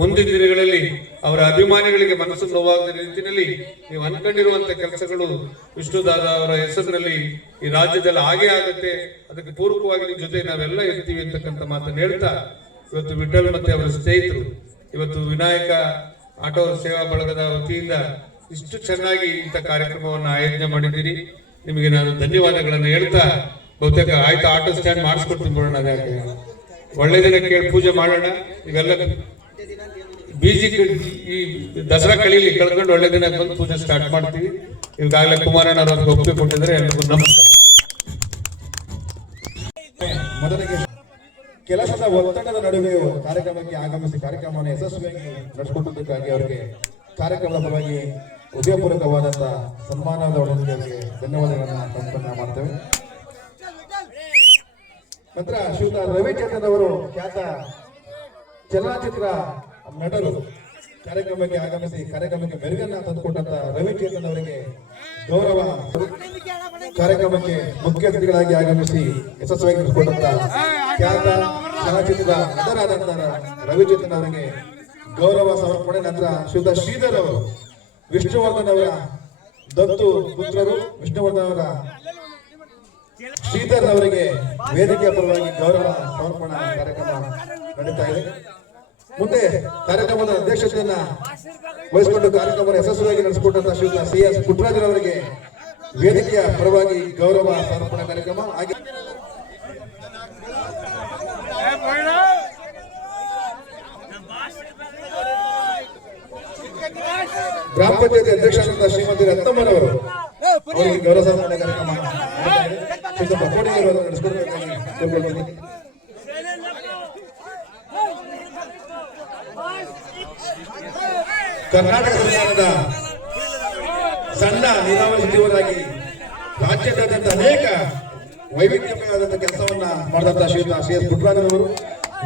ಮುಂದಿನ ದಿನಗಳಲ್ಲಿ ಅವರ ಅಭಿಮಾನಿಗಳಿಗೆ ಮನಸ್ಸು ನೋವಾಗದ ರೀತಿಯಲ್ಲಿ ನೀವು ಅನ್ಕೊಂಡಿರುವಂತ ಕೆಲಸಗಳು ವಿಷ್ಣು ದಾದಾ ಅವರ ಹೆಸರಿನಲ್ಲಿ ಈ ರಾಜ್ಯದಲ್ಲಿ ಹಾಗೆ ಆಗುತ್ತೆ. ಅದಕ್ಕೆ ಪೂರಕವಾಗಿ ನಿಮ್ ಜೊತೆ ನಾವೆಲ್ಲ ಇರ್ತೀವಿ ಅಂತಕ್ಕಂಥ ಮಾತನ್ನು ಹೇಳ್ತಾ, ಇವತ್ತು ವಿಠಲ್ ಮತ್ತೆ ಅವರ ಸ್ನೇಹಿತರು ಇವತ್ತು ವಿನಾಯಕ ಆಟೋ ಸೇವಾ ಬಳಗದ ವತಿಯಿಂದ ಇಷ್ಟು ಚೆನ್ನಾಗಿ ಇಂಥ ಕಾರ್ಯಕ್ರಮವನ್ನು ಆಯೋಜನೆ ಮಾಡಿದ್ದೀರಿ. ನಿಮಗೆ ನಾನು ಧನ್ಯವಾದಗಳನ್ನು ಹೇಳ್ತಾ, ಬಹುತೇಕ ಆಯ್ತು ಆಟೋ ಸ್ಟ್ಯಾಂಡ್ ಮಾಡಿಸ್ಕೊಡ್ತೀನಿ ಬಿಡೋಣ. ಯಾಕೆ ಒಳ್ಳೆ ದಿನ ಕೇಳಿ ಪೂಜೆ ಮಾಡೋಣ. ಇವೆಲ್ಲ ಬೀಜಿ ಈ ದಸರಾ ಕಳ್ಕೊಂಡು ಒಳ್ಳೆ ದಿನ ಬಂದು ಪೂಜೆ ಸ್ಟಾರ್ಟ್ ಮಾಡ್ತೀವಿ. ಈಗಾಗಲೇ ಕುಮಾರಣ್ಣ ಅವ್ರಿಗೆ ಒಪ್ಪಿಗೆ ಕೊಟ್ಟಿದ್ದಾರೆ. ಎಲ್ರಿಗೂ ನಮಸ್ಕಾರ. ಮೊದಲಿಗೆ ಕೆಲಸದ ಒತ್ತಡದ ನಡುವೆಯೂ ಕಾರ್ಯಕ್ರಮಕ್ಕೆ ಆಗಮಿಸಿ ಕಾರ್ಯಕ್ರಮವನ್ನು ಯಶಸ್ವಿಯಾಗಿ ನಡೆಸಿಕೊಟ್ಟಿದ್ದಕ್ಕಾಗಿ ಅವರಿಗೆ ಕಾರ್ಯಕ್ರಮದ ಪರವಾಗಿ ಹೃದಯಪೂರ್ವಕವಾದಂತಹ ಸನ್ಮಾನದ ಅವರಿಗೆ ಧನ್ಯವಾದಗಳನ್ನು ಸಂಪನ್ನ ಮಾಡ್ತೇವೆ. ನಂತರ ಶ್ರೀಯುತ ರವಿಚಂದ್ರನ್ ಅವರು ಖ್ಯಾತ ಚಲನಚಿತ್ರ ನಟರು ಕಾರ್ಯಕ್ರಮಕ್ಕೆ ಆಗಮಿಸಿ ಕಾರ್ಯಕ್ರಮಕ್ಕೆ ಮೆರುಗನ್ನ ತಂದುಕೊಟ್ಟಂತ ರವಿಚಂದ್ರನ್ ಅವರಿಗೆ ಗೌರವ. ಕಾರ್ಯಕ್ರಮಕ್ಕೆ ಮುಖ್ಯ ಅತಿಥಿಗಳಾಗಿ ಆಗಮಿಸಿ ಯಶಸ್ವಿಯಾಗಿ ನಡೆಸಿಕೊಟ್ಟಂತ ಖ್ಯಾತ ಚಲನಚಿತ್ರ ನಟರಾದಂತಹ ರವಿಚಂದ್ರನ್ ಅವರಿಗೆ ಗೌರವ ಸಮರ್ಪಣೆ. ನಂತರ ಶ್ರೀಯುತ ಶ್ರೀಧರ್ ಅವರು ವಿಷ್ಣುವರ್ಧನ್ ಅವರ ದತ್ತು ಪುತ್ರರು. ವಿಷ್ಣುವರ್ಧನ್ ಅವರ ಶ್ರೀಧರ್ ಅವರಿಗೆ ವೇದಿಕೆಯ ಪರವಾಗಿ ಗೌರವ ಸಮರ್ಪಣಾ ಕಾರ್ಯಕ್ರಮ ನಡೀತಾ ಇದೆ. ಮುಂದೆ ಕಾರ್ಯಕ್ರಮದ ಅಧ್ಯಕ್ಷತೆಯನ್ನ ವಹಿಸಿಕೊಂಡು ಕಾರ್ಯಕ್ರಮ ಯಶಸ್ವಿಯಾಗಿ ನಡೆಸಿಕೊಟ್ಟಂತಹ ಶ್ರೀಯುತ CS ಪುಟ್ಟರಾಜರವರಿಗೆ ವೇದಿಕೆಯ ಪರವಾಗಿ ಗೌರವ ಸಮರ್ಪಣಾ ಕಾರ್ಯಕ್ರಮ. ಹಾಗೆ ಗ್ರಾಮ ಪಂಚಾಯತಿ ಅಧ್ಯಕ್ಷರಾದಂತಹ ಶ್ರೀಮತಿ ರತ್ನಮ್ಮನವರು ಅವರಿಗೆ ಗೌರವ ಸಮರ್ಪಣೆ ಕಾರ್ಯಕ್ರಮ ಶ್ರೀಯುತ ಬಕೋಡಿಯವರು ನಡೆಸಿಕೊಡಬೇಕಾಗಿ ಕೇಳಿಕೊಳ್ತೀನಿ. ಕರ್ನಾಟಕ ಸರ್ಕಾರದ ಸಣ್ಣ ನೀರಾವರಿ ಸಚಿವರಾಗಿ ರಾಜ್ಯಾದ್ಯಂತ ಅನೇಕ ವೈವಿಧ್ಯಮಯವಾದಂತಹ ಕೆಲಸವನ್ನ ಮಾಡಿದಂತಹ ಶ್ರೀಯುತ ಸಿ ಎಸ್ ಪುಟ್ಟರಾಜನವರು,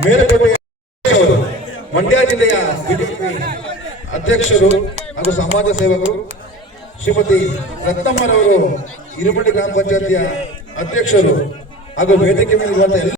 ಮೇಲುಕೋಟೆಯ ಅವರು, ಮಂಡ್ಯ ಜಿಲ್ಲೆಯ ಬಿಜೆಪಿ ಅಧ್ಯಕ್ಷರು ಹಾಗೂ ಸಮಾಜ ಸೇವಕರು, ಶ್ರೀಮತಿ ರತ್ನಮ್ಮರವರು ಹಿರೇಮಠ ಗ್ರಾಮ ಪಂಚಾಯತಿಯ ಅಧ್ಯಕ್ಷರು ಹಾಗೂ ವೇದಿಕೆ ಮೇಲೆ